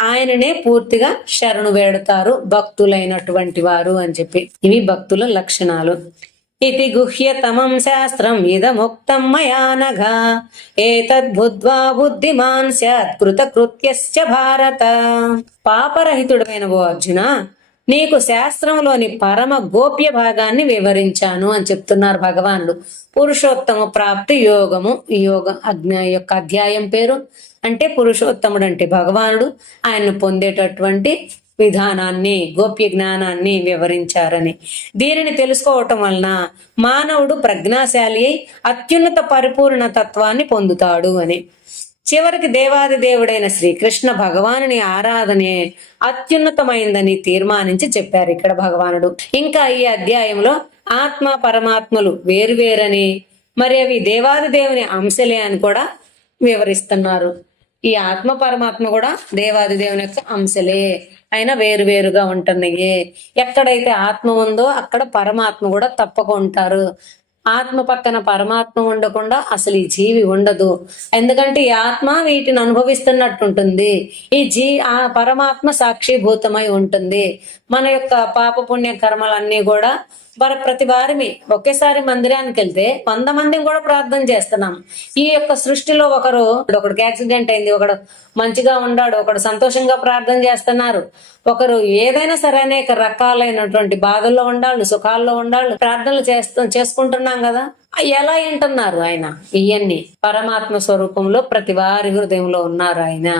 ఆయననే పూర్తిగా శరణు వేడతారు భక్తులైనటువంటి వారు అని చెప్పి. ఇవి భక్తుల లక్షణాలు. ఇతి గుహ్యతమం శాస్త్రం ఇదముక్తం మయా నఘ ఏతద్బుద్ధ్వా బుద్ధిమాన్ స్యాత్ కృతకృత్యశ్చ భారత. పాపరహితుడైన ఓ అర్జున, నీకు శాస్త్రంలోని పరమ గోప్య భాగాన్ని వివరించాను అని చెప్తున్నారు భగవానుడు. పురుషోత్తమ ప్రాప్తి యోగము. ఈ యోగం యొక్క అధ్యాయం పేరు. అంటే పురుషోత్తముడు అంటే భగవానుడు, ఆయన్ను పొందేటటువంటి విధానాన్ని, గోప్య జ్ఞానాన్ని వివరించారని. దీనిని తెలుసుకోవటం వలన మానవుడు ప్రజ్ఞాశాలి అయి అత్యున్నత పరిపూర్ణ తత్వాన్ని పొందుతాడు అని. చివరికి దేవాది దేవుడైన శ్రీకృష్ణ భగవానుని ఆరాధనే అత్యున్నతమైందని తీర్మానించి చెప్పారు ఇక్కడ భగవానుడు. ఇంకా ఈ అధ్యాయంలో ఆత్మ పరమాత్మలు వేరువేరని, మరి అవి దేవాది దేవుని అంశలే అని కూడా వివరిస్తున్నారు. ఈ ఆత్మ పరమాత్మ కూడా దేవాది దేవుని యొక్క అంశలే, అయినా వేరువేరుగా ఉంటున్నాయి. ఎక్కడైతే ఆత్మ ఉందో అక్కడ పరమాత్మ కూడా తప్పక ఉంటారు. ఆత్మ పక్కన పరమాత్మ ఉండకుండా అసలు ఈ జీవి ఉండదు. ఎందుకంటే ఈ ఆత్మ వీటిని అనుభవిస్తున్నట్టుంటుంది, ఆ పరమాత్మ సాక్షిభూతమై ఉంటుంది. మన యొక్క పాప పుణ్య కర్మలన్నీ కూడా ప్రతి వారిని ఒకేసారి మందిరానికి వెళ్తే 100 మందిని కూడా ప్రార్థన చేస్తున్నాం. ఈ యొక్క సృష్టిలో ఒకడికి యాక్సిడెంట్ అయింది, ఒకడు మంచిగా ఉన్నాడు, ఒకడు సంతోషంగా ప్రార్థన చేస్తున్నారు, ఒకరు ఏదైనా సరే అనేక రకాలైనటువంటి బాధల్లో ఉండాలి, సుఖాల్లో ఉండాలి, ప్రార్థనలు చేసుకుంటున్నాం కదా. ఎలా వింటున్నారు ఆయన? ఇవన్నీ పరమాత్మ స్వరూపంలో ప్రతి వారి హృదయంలో ఉన్నారు ఆయన.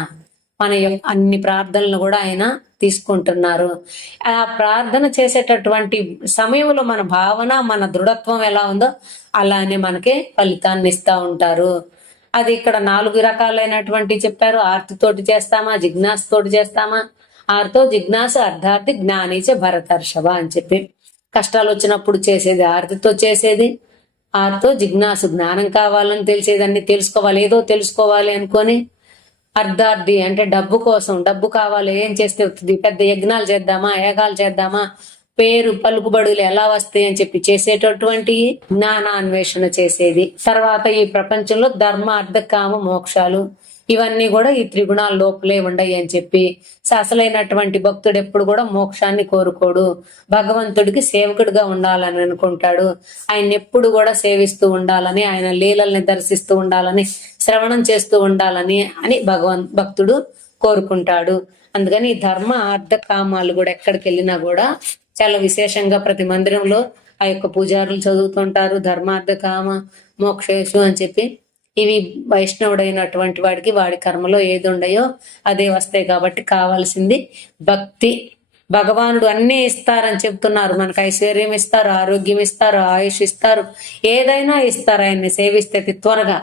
మన అన్ని ప్రార్థనలు కూడా ఆయన తీసుకుంటున్నారు. ఆ ప్రార్థన చేసేటటువంటి సమయంలో మన భావన, మన దృఢత్వం ఎలా ఉందో అలానే మనకి ఫలితాన్ని ఇస్తా ఉంటారు. అది ఇక్కడ 4 రకాలైనటువంటి చెప్పారు. ఆర్తితోటి చేస్తామా, జిజ్ఞాసతోటి చేస్తామా. ఆర్తో జిజ్ఞాస అర్ధార్థి జ్ఞానిచ భరతర్షభ అని చెప్పి. కష్టాలు వచ్చినప్పుడు చేసేది ఆర్తితో చేసేది, ఆర్తో జిజ్ఞాసు జ్ఞానం కావాలని తెలిసేది, అన్ని తెలుసుకోవాలి, ఏదో తెలుసుకోవాలి అనుకొని. అర్ధార్థి అంటే డబ్బు కోసం, డబ్బు కావాలి, ఏం చేస్తే వస్తుంది, పెద్ద యజ్ఞాలు చేద్దామా, యాగాలు చేద్దామా, పేరు పలుకుబడులు ఎలా వస్తాయి అని చెప్పి చేసేటటువంటి జ్ఞానాన్వేషణ చేసేది. తర్వాత ఈ ప్రపంచంలో ధర్మ అర్థ కామ మోక్షాలు ఇవన్నీ కూడా ఈ త్రిగుణాల లోపలే ఉండయి అని చెప్పి. అసలైనటువంటి భక్తుడు ఎప్పుడు కూడా మోక్షాన్ని కోరుకోడు, భగవంతుడికి సేవకుడిగా ఉండాలని అనుకుంటాడు. ఆయన ఎప్పుడు కూడా సేవిస్తూ ఉండాలని, ఆయన లీలల్ని దర్శిస్తూ ఉండాలని, శ్రవణం చేస్తూ ఉండాలని అని భక్తుడు కోరుకుంటాడు. అందుకని ఈ ధర్మ అర్థ కామాలు కూడా ఎక్కడికి వెళ్ళినా కూడా చాలా విశేషంగా ప్రతి మందిరంలో ఆ యొక్క పూజారులు చదువుతుంటారు ధర్మార్థ కామ మోక్షేషు అని చెప్పి. ఇవి వైష్ణవుడైనటువంటి వాడికి వాడి కర్మలో ఏది ఉండయో అదే వస్తాయి. కాబట్టి కావాల్సింది భక్తి. భగవానుడు అన్నీ ఇస్తారని చెప్తున్నారు. మనకు ఐశ్వర్యం ఇస్తారు, ఆరోగ్యం ఇస్తారు, ఆయుష్ ఇస్తారు, ఏదైనా ఇస్తారు ఆయన్ని సేవిస్తే త్వరగా.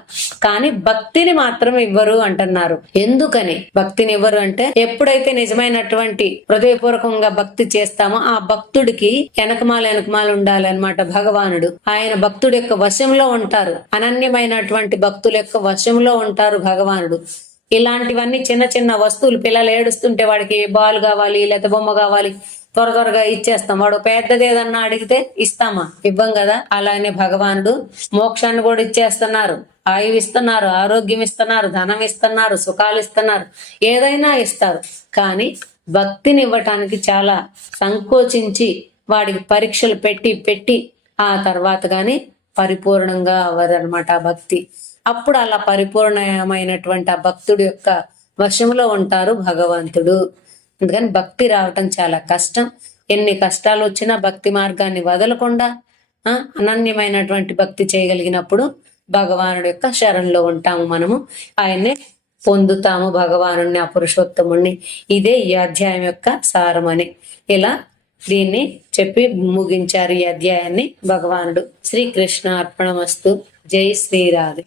కానీ భక్తిని మాత్రం ఇవ్వరు అంటున్నారు. ఎందుకని భక్తిని ఇవ్వరు అంటే, ఎప్పుడైతే నిజమైనటువంటి హృదయపూర్వకంగా భక్తి చేస్తామో ఆ భక్తుడికి వెనకమాలు ఉండాలి అనమాట భగవానుడు. ఆయన భక్తుడి యొక్క వశంలో ఉంటారు, అనన్యమైనటువంటి భక్తుల యొక్క వశంలో ఉంటారు భగవానుడు. ఇలాంటివన్నీ చిన్న చిన్న వస్తువులు, పిల్లలు ఏడుస్తుంటే వాడికి బాల్ కావాలి, లేకపోతే బొమ్మ కావాలి, త్వరగా ఇచ్చేస్తాం. వాడు పెద్దది ఏదన్నా అడిగితే ఇస్తామా? ఇవ్వం కదా. అలానే భగవానుడు మోక్షాన్ని కూడా ఇచ్చేస్తున్నారు, ఆయువు ఇస్తున్నారు, ఆరోగ్యం ఇస్తున్నారు, ధనం ఇస్తున్నారు, సుఖాలు ఇస్తున్నారు, ఏదైనా ఇస్తారు. కానీ భక్తిని ఇవ్వటానికి చాలా సంకోచించి వాడికి పరీక్షలు పెట్టి ఆ తర్వాత గాని పరిపూర్ణంగా అవ్వదనమాట ఆ భక్తి. అప్పుడు అలా పరిపూర్ణమైనటువంటి ఆ భక్తుడి యొక్క వశంలో ఉంటారు భగవంతుడు. అందుకని భక్తి రావటం చాలా కష్టం. ఎన్ని కష్టాలు వచ్చినా భక్తి మార్గాన్ని వదలకుండా అనన్యమైనటువంటి భక్తి చేయగలిగినప్పుడు భగవానుడి యొక్క శరణలో ఉంటాము. మనము ఆయన్నే పొందుతాము, భగవానుడిని, ఆ పురుషోత్తముణ్ణి. ఇదే ఈ అధ్యాయం యొక్క సారమని ఇలా దీన్ని చెప్పి ముగించారు ఈ అధ్యాయాన్ని భగవానుడు. శ్రీకృష్ణ అర్పణమస్తు. జై శ్రీరాధే.